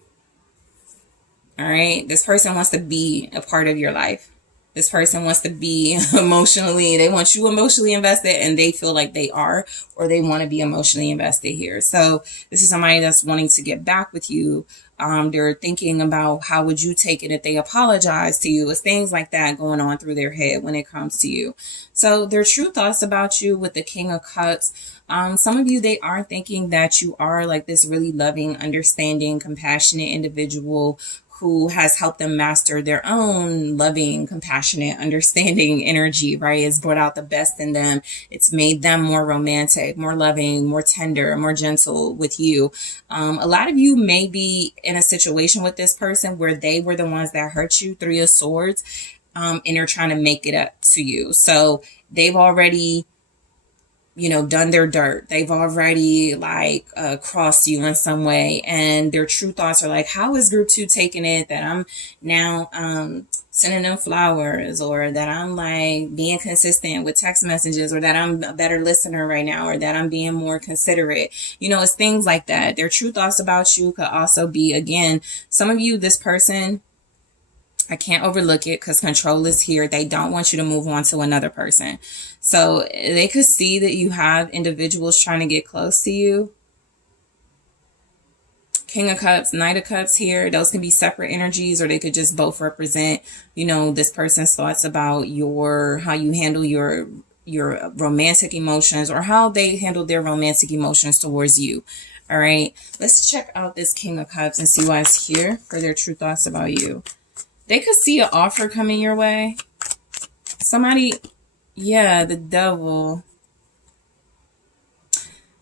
All right. This person wants to be a part of your life. This person wants to be emotionally, they want you emotionally invested, and they feel like they are, or they want to be emotionally invested here. So this is somebody that's wanting to get back with you. They're thinking about how would you take it if they apologize to you. It's things like that going on through their head when it comes to you. So their true thoughts about you with the King of Cups. Some of you, they are thinking that you are like this really loving, understanding, compassionate individual who has helped them master their own loving, compassionate, understanding energy, right? It's brought out the best in them. It's made them more romantic, more loving, more tender, more gentle with you. A lot of you may be in a situation with this person where they were the ones that hurt you, 3 of Swords, and they're trying to make it up to you. So they've already, you know, done their dirt. They've already like crossed you in some way, and their true thoughts are like, how is group 2 taking it that I'm now sending them flowers, or that I'm like being consistent with text messages, or that I'm a better listener right now, or that I'm being more considerate. You know, it's things like that. Their true thoughts about you could also be, again, some of you, this person I can't overlook it because control is here. They don't want you to move on to another person. So they could see that you have individuals trying to get close to you. King of Cups, Knight of Cups here. Those can be separate energies, or they could just both represent, you know, this person's thoughts about how you handle your romantic emotions, or how they handle their romantic emotions towards you. All right. Let's check out this King of Cups and see why it's here for their true thoughts about you. They could see an offer coming your way. Somebody, yeah, the Devil.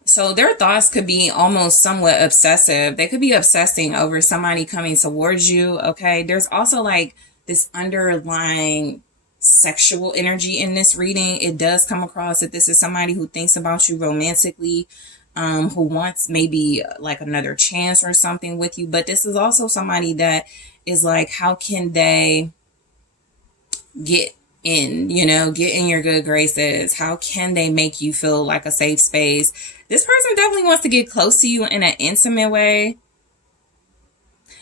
So their thoughts could be almost somewhat obsessive. They could be obsessing over somebody coming towards you, okay? There's also like this underlying sexual energy in this reading. It does come across that this is somebody who thinks about you romantically, who wants maybe like another chance or something with you. But this is also somebody that is like, how can they get in, you know, get in your good graces? How can they make you feel like a safe space? This person definitely wants to get close to you in an intimate way.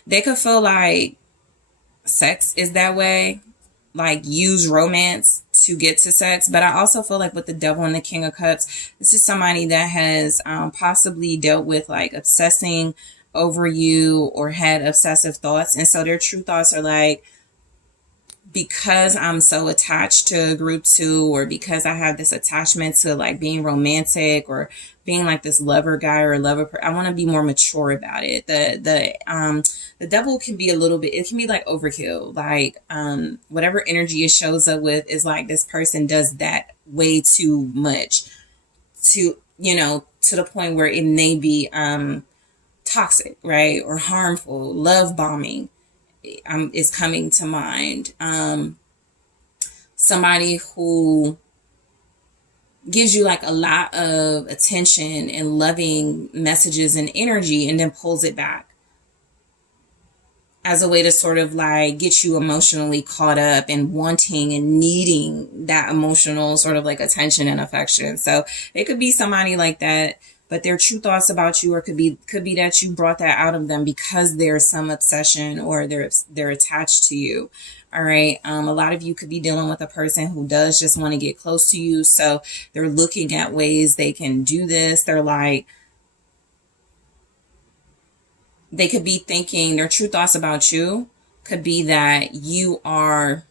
They could feel like sex is that way, like use romance to get to sex. But I also feel like with the Devil and the King of Cups, this is somebody that has possibly dealt with like obsessing over you or had obsessive thoughts. And so their true thoughts are like, because I'm so attached to group 2, or because I have this attachment to like being romantic or being like this lover guy or lover, I want to be more mature about it. The Devil can be a little bit, it can be like overkill. Like whatever energy it shows up with is like this person does that way too much to, you know, to the point where it may be toxic, right? Or harmful. Love bombing is coming to mind. Somebody who gives you like a lot of attention and loving messages and energy and then pulls it back as a way to sort of like get you emotionally caught up and wanting and needing that emotional sort of like attention and affection. So it could be somebody like that, but their true thoughts about you, or could be that you brought that out of them because there's some obsession or they're attached to you. All right. A lot of you could be dealing with a person who does just want to get close to you. So they're looking at ways they can do this. They're like, they could be thinking their true thoughts about you could be that you are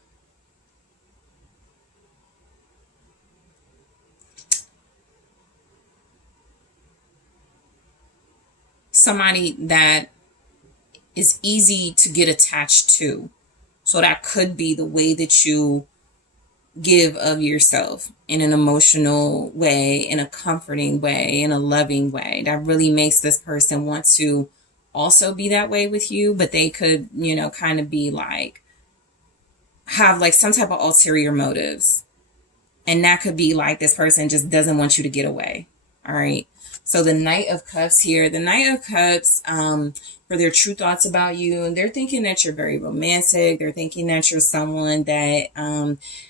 somebody that is easy to get attached to. So that could be the way that you give of yourself in an emotional way, in a comforting way, in a loving way. That really makes this person want to also be that way with you, but they could, you know, kind of be like, have like some type of ulterior motives. And that could be like this person just doesn't want you to get away. All right. So the Knight of Cups here, the Knight of Cups, for their true thoughts about you, and they're thinking that you're very romantic. They're thinking that you're someone that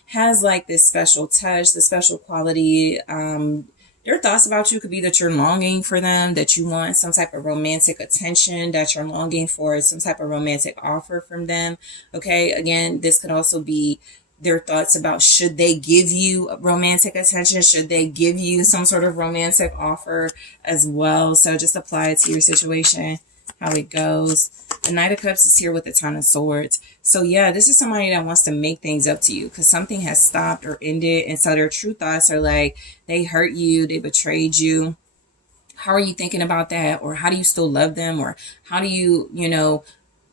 has like this special touch, the special quality. Their thoughts about you could be that you're longing for them, that you want some type of romantic attention, that you're longing for some type of romantic offer from them. Okay, again, this could also be their thoughts about, should they give you romantic attention? Should they give you some sort of romantic offer as well? So just apply it to your situation, how it goes. The Knight of Cups is here with the Ton of Swords. So yeah, this is somebody that wants to make things up to you because something has stopped or ended. And so their true thoughts are like, they hurt you, they betrayed you. How are you thinking about that? Or how do you still love them? Or how do you, you know,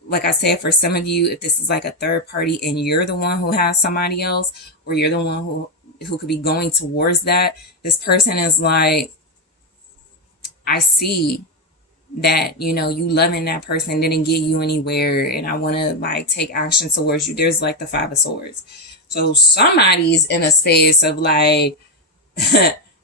like I said, for some of you, if this is like a third party and you're the one who has somebody else, or you're the one who could be going towards that, this person is like, I see that, you know, you loving that person didn't get you anywhere, and I want to like take action towards you. There's like the 5 of Swords. So somebody's in a space of like,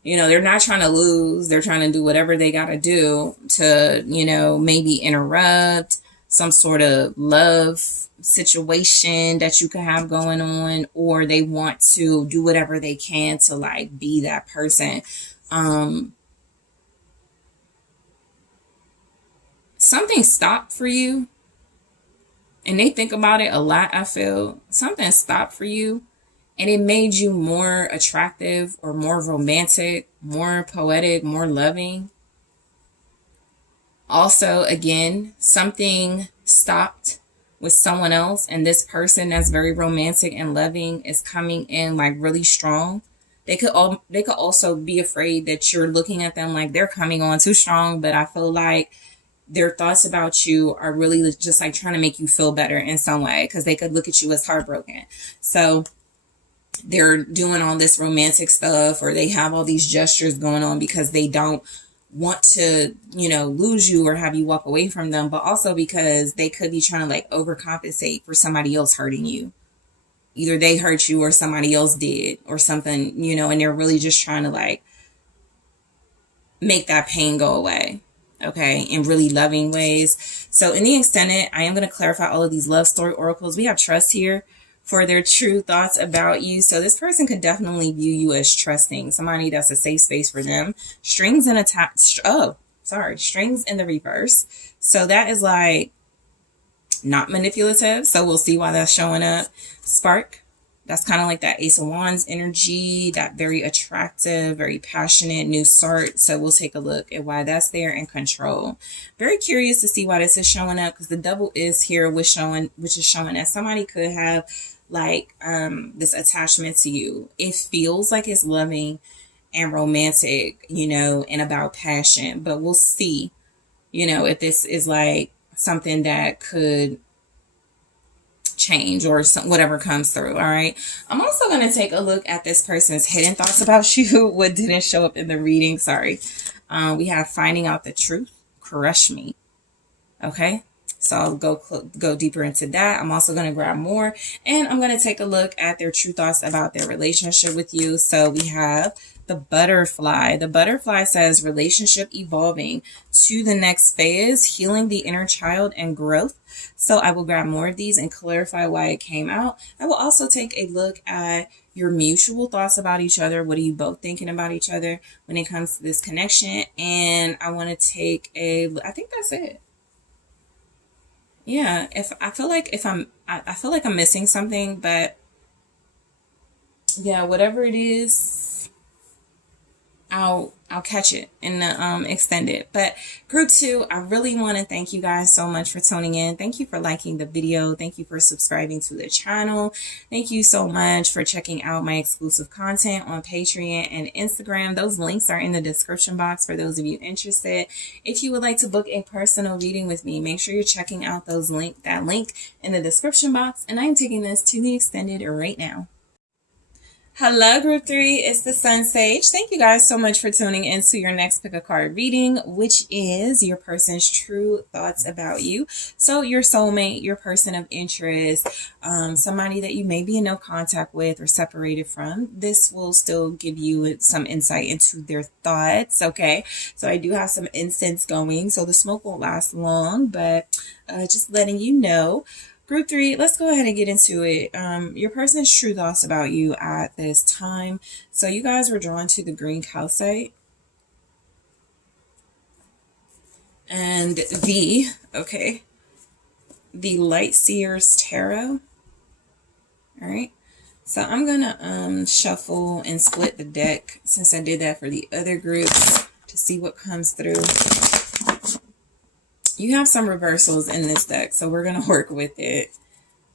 you know, they're not trying to lose. They're trying to do whatever they got to do to, you know, maybe interrupt some sort of love situation that you could have going on, or they want to do whatever they can to like be that person. Something stopped for you and they think about it a lot, I feel something stopped for you and it made you more attractive or more romantic, more poetic, more loving. Also, again, something stopped with someone else, and this person that's very romantic and loving is coming in like really strong. They could also be afraid that you're looking at them like they're coming on too strong, but I feel like their thoughts about you are really just like trying to make you feel better in some way, because they could look at you as heartbroken. So they're doing all this romantic stuff, or they have all these gestures going on because they don't want to, lose you or have you walk away from them, but also because they could be trying to like overcompensate for somebody else hurting you. Either they hurt you or somebody else did or something, and they're really just trying to like make that pain go away. Okay, in really loving ways. So in the extended, I am going to clarify all of these love story oracles. We have trust here for their true thoughts about you. So this person could definitely view you as trusting, somebody that's a safe space for them. Strings in strings in the reverse. So that is like not manipulative. So we'll see why that's showing up. Spark. That's kind of like that Ace of Wands energy, that very attractive, very passionate new start. So we'll take a look at why that's there. And control. Very curious to see why this is showing up, because the double is here, which is showing that somebody could have like this attachment to you. It feels like it's loving and romantic, and about passion. But we'll see, if this is like something that could change or whatever comes through. All right. I'm also going to take a look at this person's hidden thoughts about you. What didn't show up in the reading. Sorry. We have finding out the truth. Crush me. Okay. So I'll go deeper into that. I'm also going to grab more, and I'm going to take a look at their true thoughts about their relationship with you. So we have the butterfly. The butterfly says relationship evolving to the next phase, healing the inner child and growth. So I will grab more of these and clarify why it came out. I will also take a look at your mutual thoughts about each other. What are you both thinking about each other when it comes to this connection? And I want to take I think that's it. Yeah, I feel like I'm missing something, but yeah, whatever it is, I'll catch it in the extended. But group 2, I really want to thank you guys so much for tuning in. Thank you for liking the video. Thank you for subscribing to the channel. Thank you so much for checking out my exclusive content on Patreon and Instagram. Those links are in the description box for those of you interested. If you would like to book a personal reading with me, make sure you're checking out that link in the description box. And I'm taking this to the extended right now. Hello, group 3. It's the SunSage. Thank you guys so much for tuning into your next pick a card reading, which is your person's true thoughts about you. So your soulmate, your person of interest, somebody that you may be in no contact with or separated from. This will still give you some insight into their thoughts. Okay. So I do have some incense going, so the smoke won't last long, but just letting you know. Group 3, let's go ahead and get into it. Your person's true thoughts about you at this time. So you guys were drawn to the green calcite. And the Light Seers Tarot. All right. So I'm going to shuffle and split the deck since I did that for the other groups to see what comes through. You have some reversals in this deck, so we're going to work with it.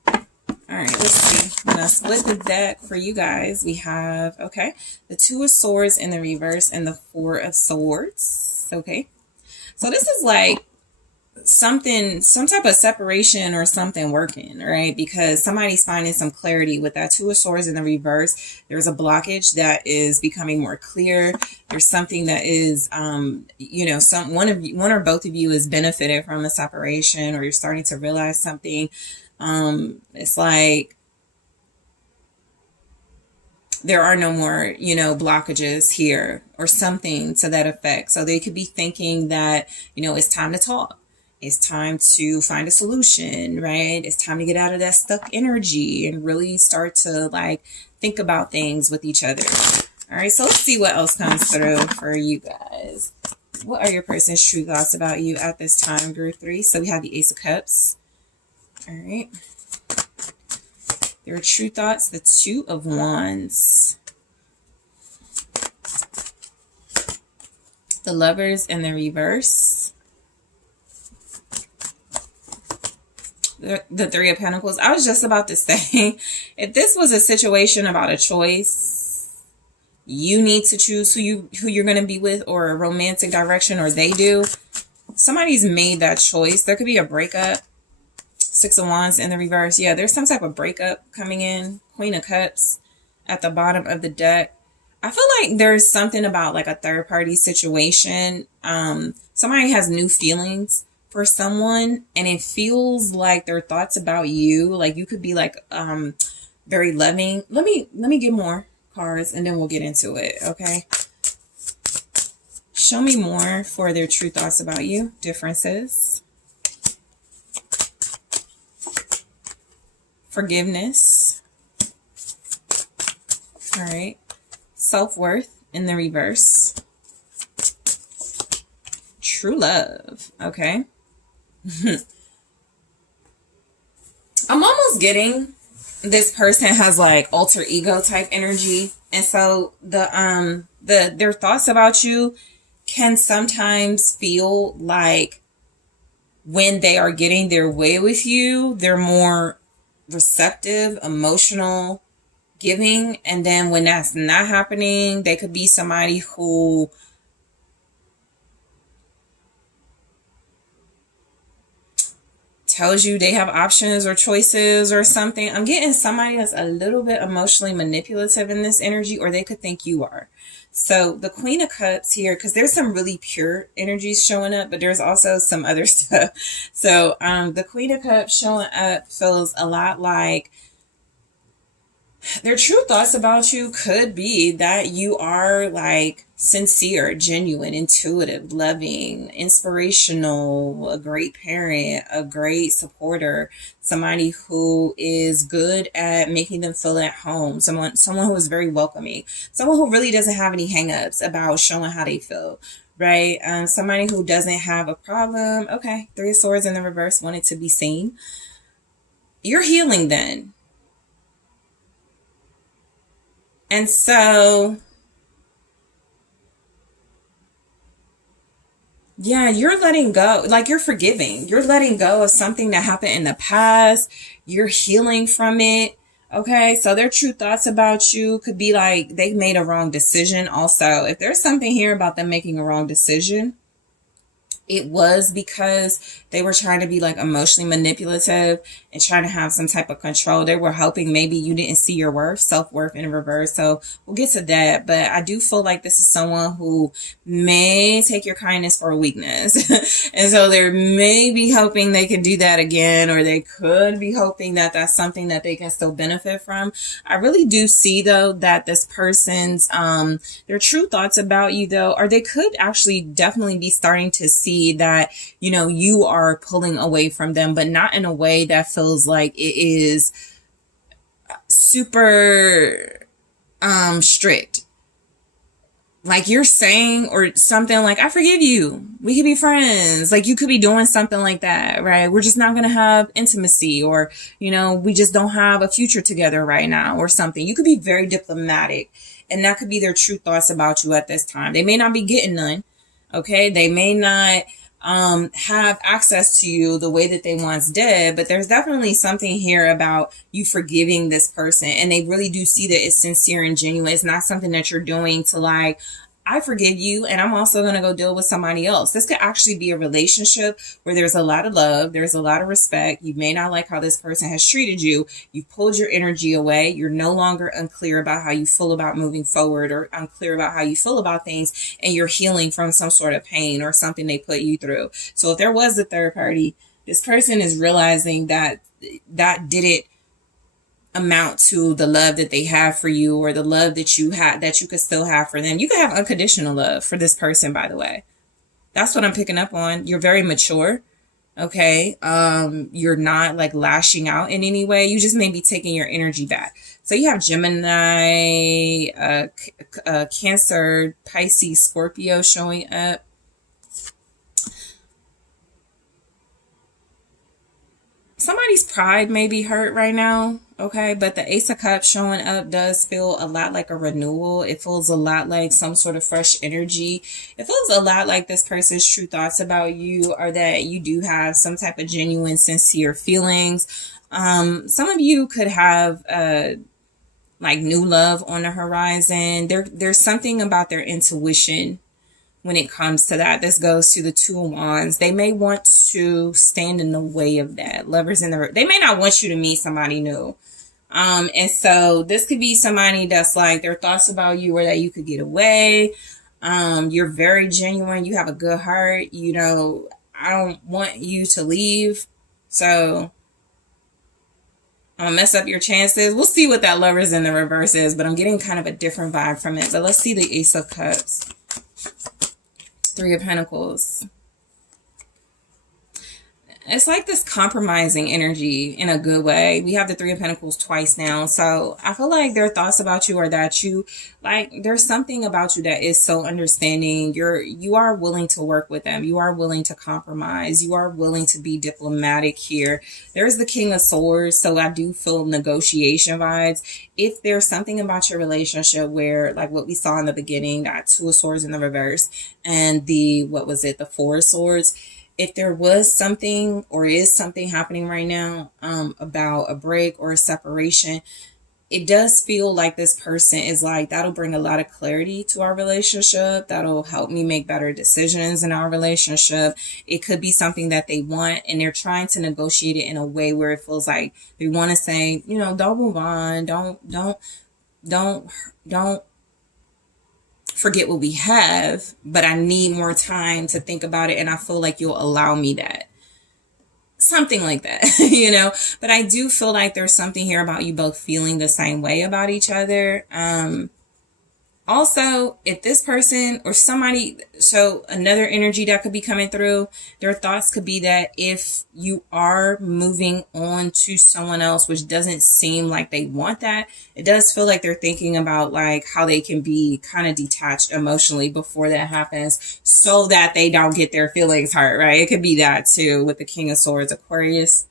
All right, let's see. I'm going to split the deck for you guys. We have, the 2 of Swords in the reverse and the 4 of Swords. Okay. So this is like some type of separation or something working, right? Because somebody's finding some clarity with that 2 of Swords in the reverse. There's a blockage that is becoming more clear. There's something that is, one or both of you is benefited from a separation, or you're starting to realize something. It's like there are no more, blockages here or something to that effect. So they could be thinking that, it's time to talk. It's time to find a solution, right? It's time to get out of that stuck energy and really start to like think about things with each other. All right, so let's see what else comes through for you guys. What are your person's true thoughts about you at this time, group 3? So we have the Ace of Cups, All right. Their true thoughts, the Two of Wands. The Lovers in the reverse. The Three of Pentacles. I was just about to say, if this was a situation about a choice, you need to choose who you're going to be with, or a romantic direction, or they do. Somebody's made that choice. There could be a breakup. Six of Wands in the reverse. Yeah, there's some type of breakup coming in. Queen of Cups at the bottom of the deck. I feel like there's something about like a third party situation. Somebody has new feelings for someone, and it feels like their thoughts about you, like you could be like very loving. Let me get more cards and then we'll get into it. Okay. Show me more for their true thoughts about you. Differences. Forgiveness. All right. Self-worth in the reverse. True love. Okay. I'm almost getting this person has like alter ego type energy. And so their thoughts about you can sometimes feel like when they are getting their way with you, they're more receptive, emotional, giving. And then when that's not happening, they could be somebody who tells you they have options or choices or something. I'm getting somebody that's a little bit emotionally manipulative in this energy, or they could think you are. So the Queen of Cups here, because there's some really pure energies showing up, but there's also some other stuff. So the Queen of Cups showing up feels a lot like their true thoughts about you could be that you are like sincere, genuine, intuitive, loving, inspirational, a great parent, a great supporter, somebody who is good at making them feel at home, someone who is very welcoming, someone who really doesn't have any hangups about showing how they feel, right? Somebody who doesn't have a problem. Okay, Three of Swords in the reverse, wanted to be seen. You're healing then. And so, yeah, you're letting go, like you're forgiving. You're letting go of something that happened in the past. You're healing from it. Okay, so their true thoughts about you could be like they made a wrong decision. Also, if there's something here about them making a wrong decision, it was because they were trying to be like emotionally manipulative and trying to have some type of control. They were hoping maybe you didn't see your worth, self-worth in reverse. So we'll get to that. But I do feel like this is someone who may take your kindness for a weakness. And so they may be hoping they can do that again, or they could be hoping that that's something that they can still benefit from. I really do see though that this person's, their true thoughts about you though, or they could actually definitely be starting to see that, you know, you are pulling away from them, but not in a way that feels like it is super strict. Like you're saying or something like, I forgive you. We could be friends. Like you could be doing something like that, right? We're just not going to have intimacy, or, you know, we just don't have a future together right now or something. You could be very diplomatic, and that could be their true thoughts about you at this time. They may not be getting none. Okay, they may not have access to you the way that they once did, but there's definitely something here about you forgiving this person, and they really do see that it's sincere and genuine. It's not something that you're doing to like, I forgive you and I'm also going to go deal with somebody else. This could actually be a relationship where there's a lot of love, there's a lot of respect. You may not like how this person has treated you. You've pulled your energy away. You're no longer unclear about how you feel about moving forward, or unclear about how you feel about things, and you're healing from some sort of pain or something they put you through. So if there was a third party, this person is realizing that that didn't amount to the love that they have for you, or the love that you had, that you could still have for them. You could have unconditional love for this person, by the way. That's what I'm picking up on. You're very mature. Okay. You're not like lashing out in any way. You just may be taking your energy back. So you have Gemini, Cancer, Pisces, Scorpio showing up. somebody's pride may be hurt right now, okay? But the Ace of Cups showing up does feel a lot like a renewal. It feels a lot like some sort of fresh energy. It feels a lot like this person's true thoughts about you, or that you do have some type of genuine, sincere feelings. Some of you could have like new love on the horizon. There's something about their intuition when it comes to that. This goes to the Two of Wands. They may want to stand in the way of that. Lovers in the, they may not want you to meet somebody new. And so this could be somebody that's like, their thoughts about you or that you could get away. You're very genuine. You have a good heart. You know, I don't want you to leave. So I'm gonna mess up your chances. We'll see what that Lovers in the reverse is, but I'm getting kind of a different vibe from it. But let's see the Ace of Cups. Three of Pentacles. It's like this compromising energy in a good way. We have the Three of Pentacles twice now. So I feel like their thoughts about you are that you, like, there's something about you that is so understanding. You are willing to work with them. You are willing to compromise. You are willing to be diplomatic here. There's the King of Swords. So I do feel negotiation vibes. If there's something about your relationship where, like what we saw in the beginning, that Two of Swords in the reverse and the, what was it? The Four of Swords. If there was something or is something happening right now about a break or a separation, it does feel like this person is like, that'll bring a lot of clarity to our relationship. That'll help me make better decisions in our relationship. It could be something that they want, and they're trying to negotiate it in a way where it feels like they want to say, you know, don't move on. Don't forget what we have, but I need more time to think about it, and I feel like you'll allow me that. Something like that, you know. But I do feel like there's something here about you both feeling the same way about each other. Also, if this person or somebody, so another energy that could be coming through, their thoughts could be that if you are moving on to someone else, which doesn't seem like they want that, it does feel like they're thinking about like how they can be kind of detached emotionally before that happens so that they don't get their feelings hurt, right? It could be that too with the King of Swords. Aquarius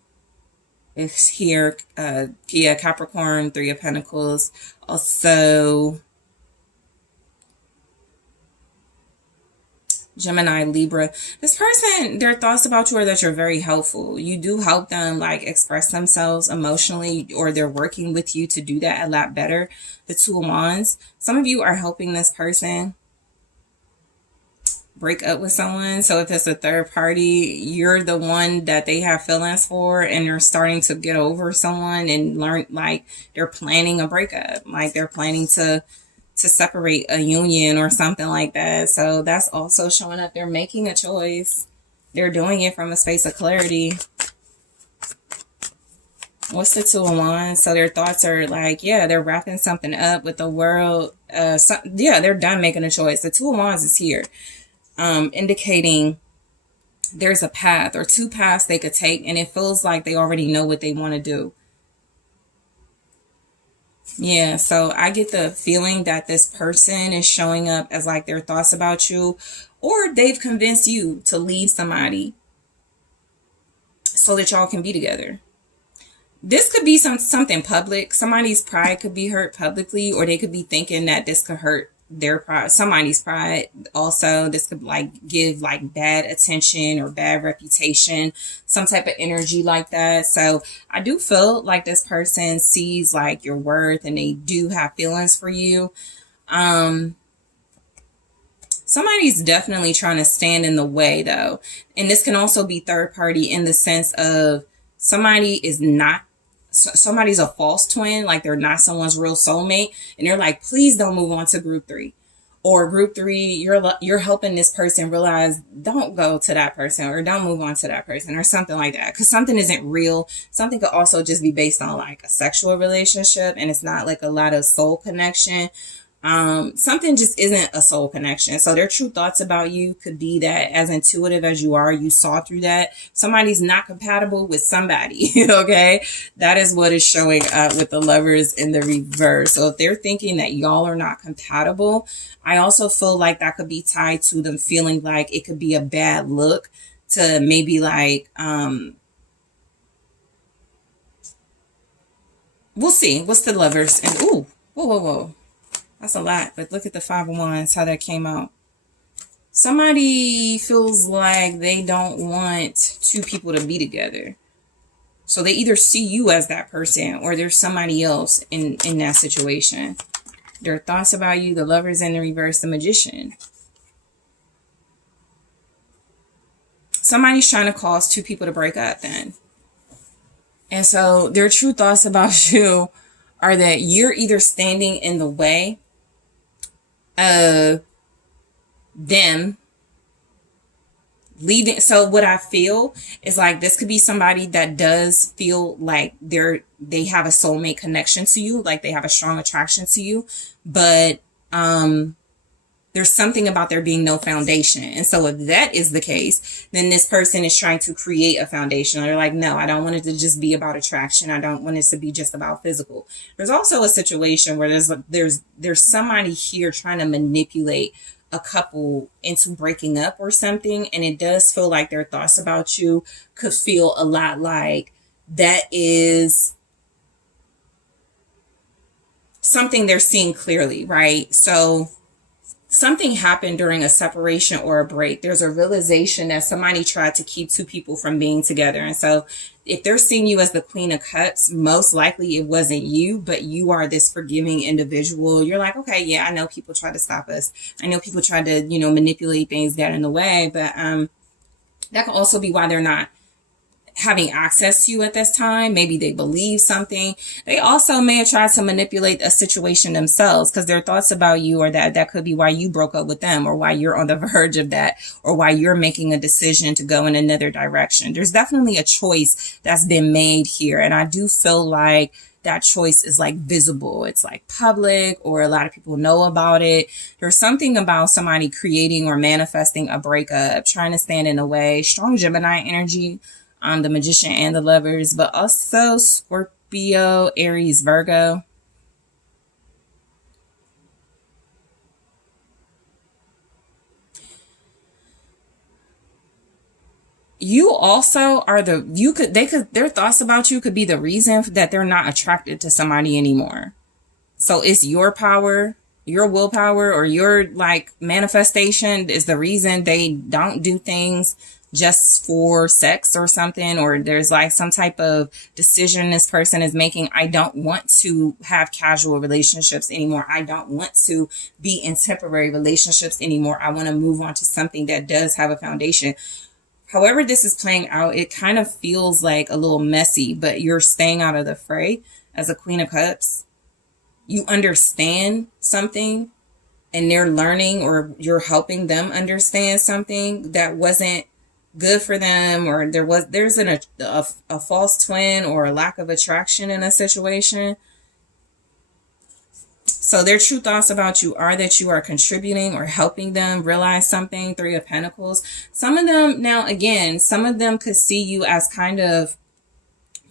is here. Yeah, Capricorn, Three of Pentacles. Also, Gemini, Libra. This person, their thoughts about you are that you're very helpful. You do help them like express themselves emotionally, or they're working with you to do that a lot better. The Two of Wands. Some of you are helping this person break up with someone. So if it's a third party, you're the one that they have feelings for, and they're starting to get over someone and learn, like they're planning a breakup, like they're planning to separate a union or something like that. So that's also showing up. They're making a choice. They're doing it from a space of clarity. What's the Two of Wands? So their thoughts are like, yeah, they're wrapping something up with the world. Yeah, they're done making a choice. The Two of Wands is here, indicating there's a path or two paths they could take, and it feels like they already know what they want to do. Yeah, so I get the feeling that this person is showing up as like their thoughts about you, or they've convinced you to leave somebody so that y'all can be together. This could be something public. Somebody's pride could be hurt publicly, or they could be thinking that this could hurt their pride, somebody's pride. Also, this could like give like bad attention or bad reputation, some type of energy like that. So I do feel like this person sees like your worth, and they do have feelings for you. Somebody's definitely trying to stand in the way though, and this can also be third party in the sense of somebody's a false twin, like they're not someone's real soulmate, and they're like, please don't move on to group 3. Or group 3, you're helping this person realize, don't go to that person, or don't move on to that person, or something like that, because something isn't real. Something could also just be based on like a sexual relationship, and it's not like a lot of soul connection. Something just isn't a soul connection. So their true thoughts about you could be that, as intuitive as you are, you saw through that. Somebody's not compatible with somebody. Okay. That is what is showing up with the Lovers in the reverse. So if they're thinking that y'all are not compatible, I also feel like that could be tied to them feeling like it could be a bad look to maybe like, we'll see. What's the Lovers? And ooh, whoa, whoa, whoa. That's a lot. But look at the Five of Wands, how that came out. Somebody feels like they don't want two people to be together. So they either see you as that person or there's somebody else in that situation. Their thoughts about you, the Lovers in the reverse, the Magician. Somebody's trying to cause two people to break up then. And so their true thoughts about you are that you're either standing in the way of them leaving. So what I feel is like this could be somebody that does feel like they have a soulmate connection to you, like they have a strong attraction to you, but there's something about there being no foundation. And so if that is the case, then this person is trying to create a foundation. They're like, no, I don't want it to just be about attraction. I don't want it to be just about physical. There's also a situation where there's somebody here trying to manipulate a couple into breaking up or something. And it does feel like their thoughts about you could feel a lot like that is something they're seeing clearly, right? So something happened during a separation or a break. There's a realization that somebody tried to keep two people from being together. And so if they're seeing you as the Queen of Cups, most likely it wasn't you, but you are this forgiving individual. You're like, okay, yeah, I know people try to stop us. I know people try to, manipulate things, get in the way, but that could also be why they're not having access to you at this time. Maybe they believe something. They also may have tried to manipulate a situation themselves because their thoughts about you are that could be why you broke up with them or why you're on the verge of that or why you're making a decision to go in another direction. There's definitely a choice that's been made here. And I do feel like that choice is like visible. It's like public or a lot of people know about it. There's something about somebody creating or manifesting a breakup, trying to stand in the way. Strong Gemini energy. The Magician and the Lovers, but also Scorpio, Aries, Virgo. You also are their thoughts about you could be the reason that they're not attracted to somebody anymore. So it's your power, your willpower, or your like manifestation is the reason they don't do things just for sex or something, or there's like some type of decision this person is making. I don't want to have casual relationships anymore. I don't want to be in temporary relationships anymore. I want to move on to something that does have a foundation. However this is playing out, it kind of feels like a little messy, but you're staying out of the fray as a Queen of Cups. You understand something and they're learning, or you're helping them understand something that wasn't good for them, or there's a false twin or a lack of attraction in a situation. So their true thoughts about you are that you are contributing or helping them realize something. Three of Pentacles. Some of them could see you as kind of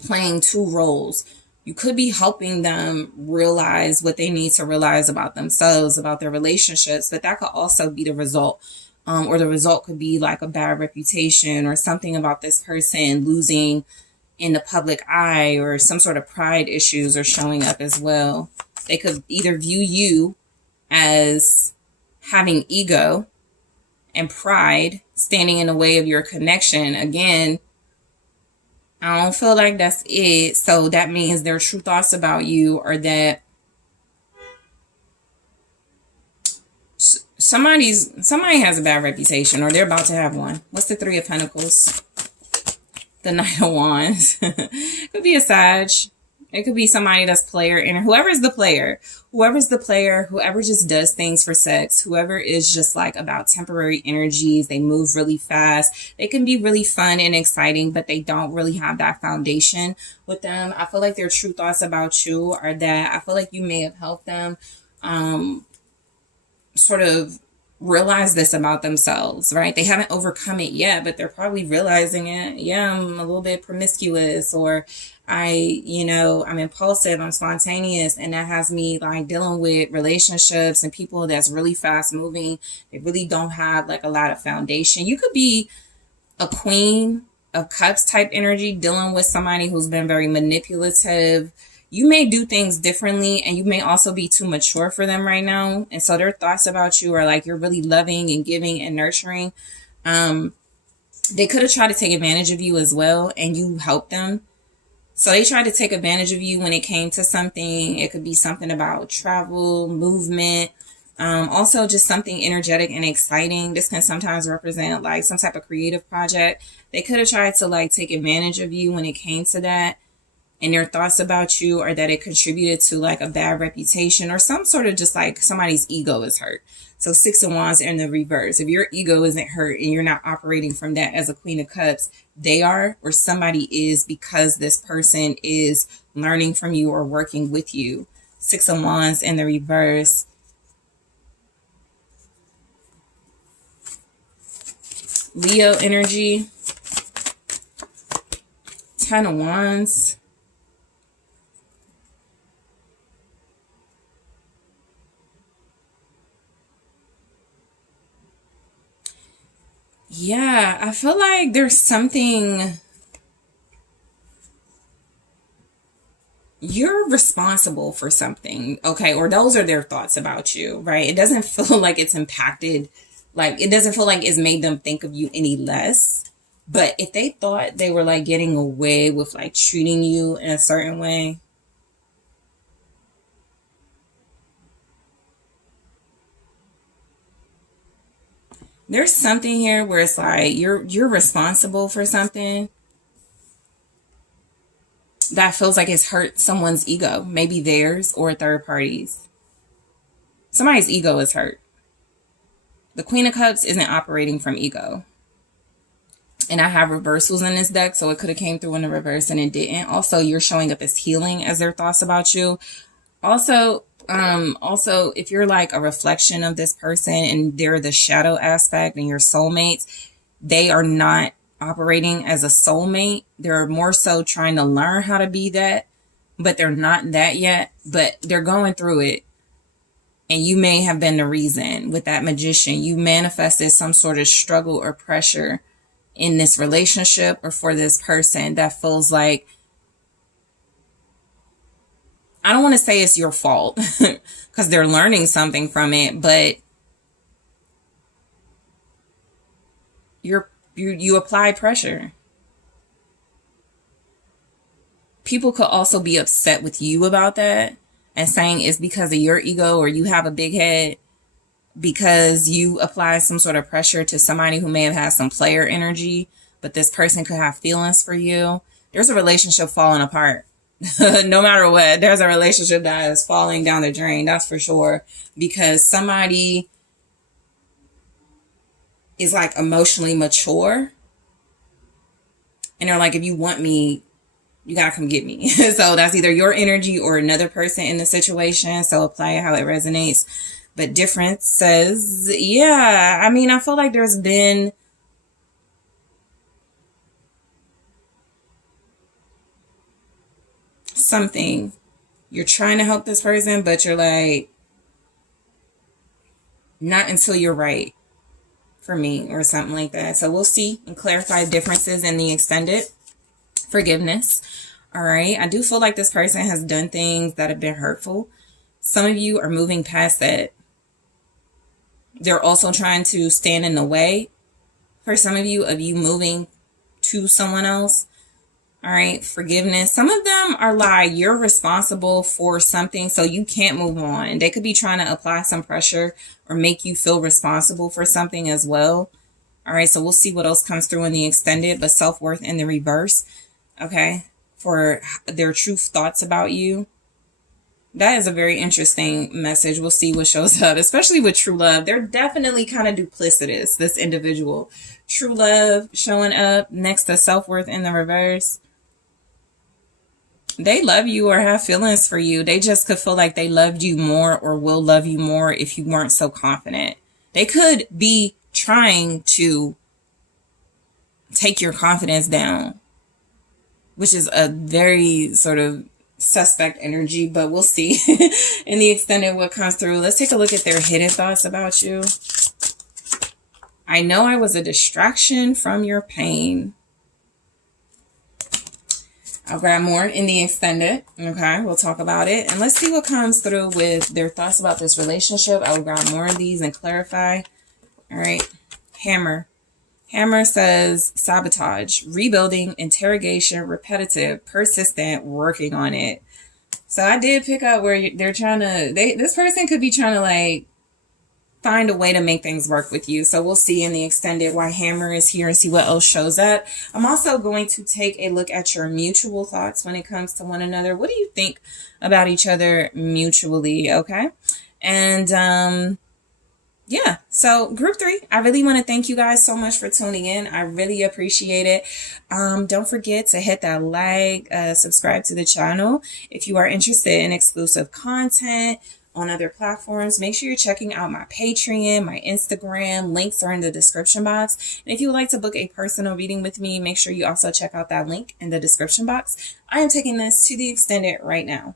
playing two roles. You could be helping them realize what they need to realize about themselves, about their relationships, but that could also be the result. Or the result could be like a bad reputation or something about this person losing in the public eye, or some sort of pride issues are showing up as well. They could either view you as having ego and pride standing in the way of your connection. Again, I don't feel like that's it. So that means their true thoughts about you are that somebody has a bad reputation, or they're about to have one. What's the Three of Pentacles? The Knight of Wands. Could be a Sag. It could be somebody that's player, and whoever's the player, whoever just does things for sex, whoever is just like about temporary energies, they move really fast. They can be really fun and exciting, but they don't really have that foundation with them. I feel like their true thoughts about you are that I feel like you may have helped them sort of realize this about themselves, right? They haven't overcome it yet, but they're probably realizing it. Yeah, I'm a little bit promiscuous, or I'm impulsive, I'm spontaneous, and that has me like dealing with relationships and people that's really fast moving. They really don't have like a lot of foundation. You could be a Queen of Cups type energy dealing with somebody who's been very manipulative, you may do things differently, and you may also be too mature for them right now. And so their thoughts about you are like you're really loving and giving and nurturing. They could have tried to take advantage of you as well, and you helped them. So they tried to take advantage of you when it came to something. It could be something about travel, movement, also just something energetic and exciting. This can sometimes represent like some type of creative project. They could have tried to like take advantage of you when it came to that. And their thoughts about you are that it contributed to like a bad reputation or some sort of just like somebody's ego is hurt. So 6 of Wands in the reverse. If your ego isn't hurt and you're not operating from that as a Queen of Cups, they are, or somebody is, because this person is learning from you or working with you. 6 of Wands in the reverse. Leo energy. 10 of Wands. Yeah, I feel like there's something, you're responsible for something, okay? Or those are their thoughts about you, right? It doesn't feel like it's impacted, like it doesn't feel like it's made them think of you any less. But if they thought they were like getting away with like treating you in a certain way, there's something here where it's like you're responsible for something that feels like it's hurt someone's ego, maybe theirs or a third party's. Somebody's ego is hurt. The Queen of Cups isn't operating from ego. And I have reversals in this deck, so it could have came through in the reverse and it didn't. Also, you're showing up as healing as their thoughts about you. Also, if you're like a reflection of this person and they're the shadow aspect and your soulmates, they are not operating as a soulmate. They're more so trying to learn how to be that, but they're not that yet, but they're going through it. And you may have been the reason. With that Magician, you manifested some sort of struggle or pressure in this relationship or for this person that feels like, I don't want to say it's your fault because they're learning something from it, but you apply pressure. People could also be upset with you about that and saying it's because of your ego or you have a big head because you apply some sort of pressure to somebody who may have had some player energy, but this person could have feelings for you. There's a relationship falling apart. No matter what, there's a relationship that is falling down the drain, that's for sure, because somebody is like emotionally mature and they're like, if you want me, you gotta come get me. So that's either your energy or another person in the situation, so apply it how it resonates. But difference says, yeah, I mean, I feel like there's been something, you're trying to help this person, but you're like, not until you're right for me or something like that. So we'll see and clarify differences in the extended. Forgiveness. All right. I do feel like this person has done things that have been hurtful. Some of you are moving past that. They're also trying to stand in the way for some of you moving to someone else. All right. Forgiveness. Some of them are like, you're responsible for something, so you can't move on. They could be trying to apply some pressure or make you feel responsible for something as well. All right. So we'll see what else comes through in the extended, but self-worth in the reverse. Okay. For their true thoughts about you. That is a very interesting message. We'll see what shows up, especially with true love. They're definitely kind of duplicitous, this individual. True love showing up next to self-worth in the reverse. They love you or have feelings for you. They just could feel like they loved you more or will love you more if you weren't so confident. They could be trying to take your confidence down, which is a very sort of suspect energy, but we'll see in the extended what comes through. Let's take a look at their hidden thoughts about you. I know I was a distraction from your pain. I'll grab more in the extended. Okay, we'll talk about it. And let's see what comes through with their thoughts about this relationship. I will grab more of these and clarify. All right. Hammer. Hammer says sabotage, rebuilding, interrogation, repetitive, persistent, working on it. So I did pick up where they're trying to, this person could be trying to like find a way to make things work with you. So we'll see in the extended why Hammer is here and see what else shows up. I'm also going to take a look at your mutual thoughts when it comes to one another. What do you think about each other mutually? Okay. And, yeah, so group 3, I really want to thank you guys so much for tuning in. I really appreciate it. Don't forget to hit that like, subscribe to the channel. If you are interested in exclusive content on other platforms, make sure you're checking out my Patreon, my Instagram. Links are in the description box. And if you would like to book a personal reading with me, make sure you also check out that link in the description box. I am taking this to the extended right now.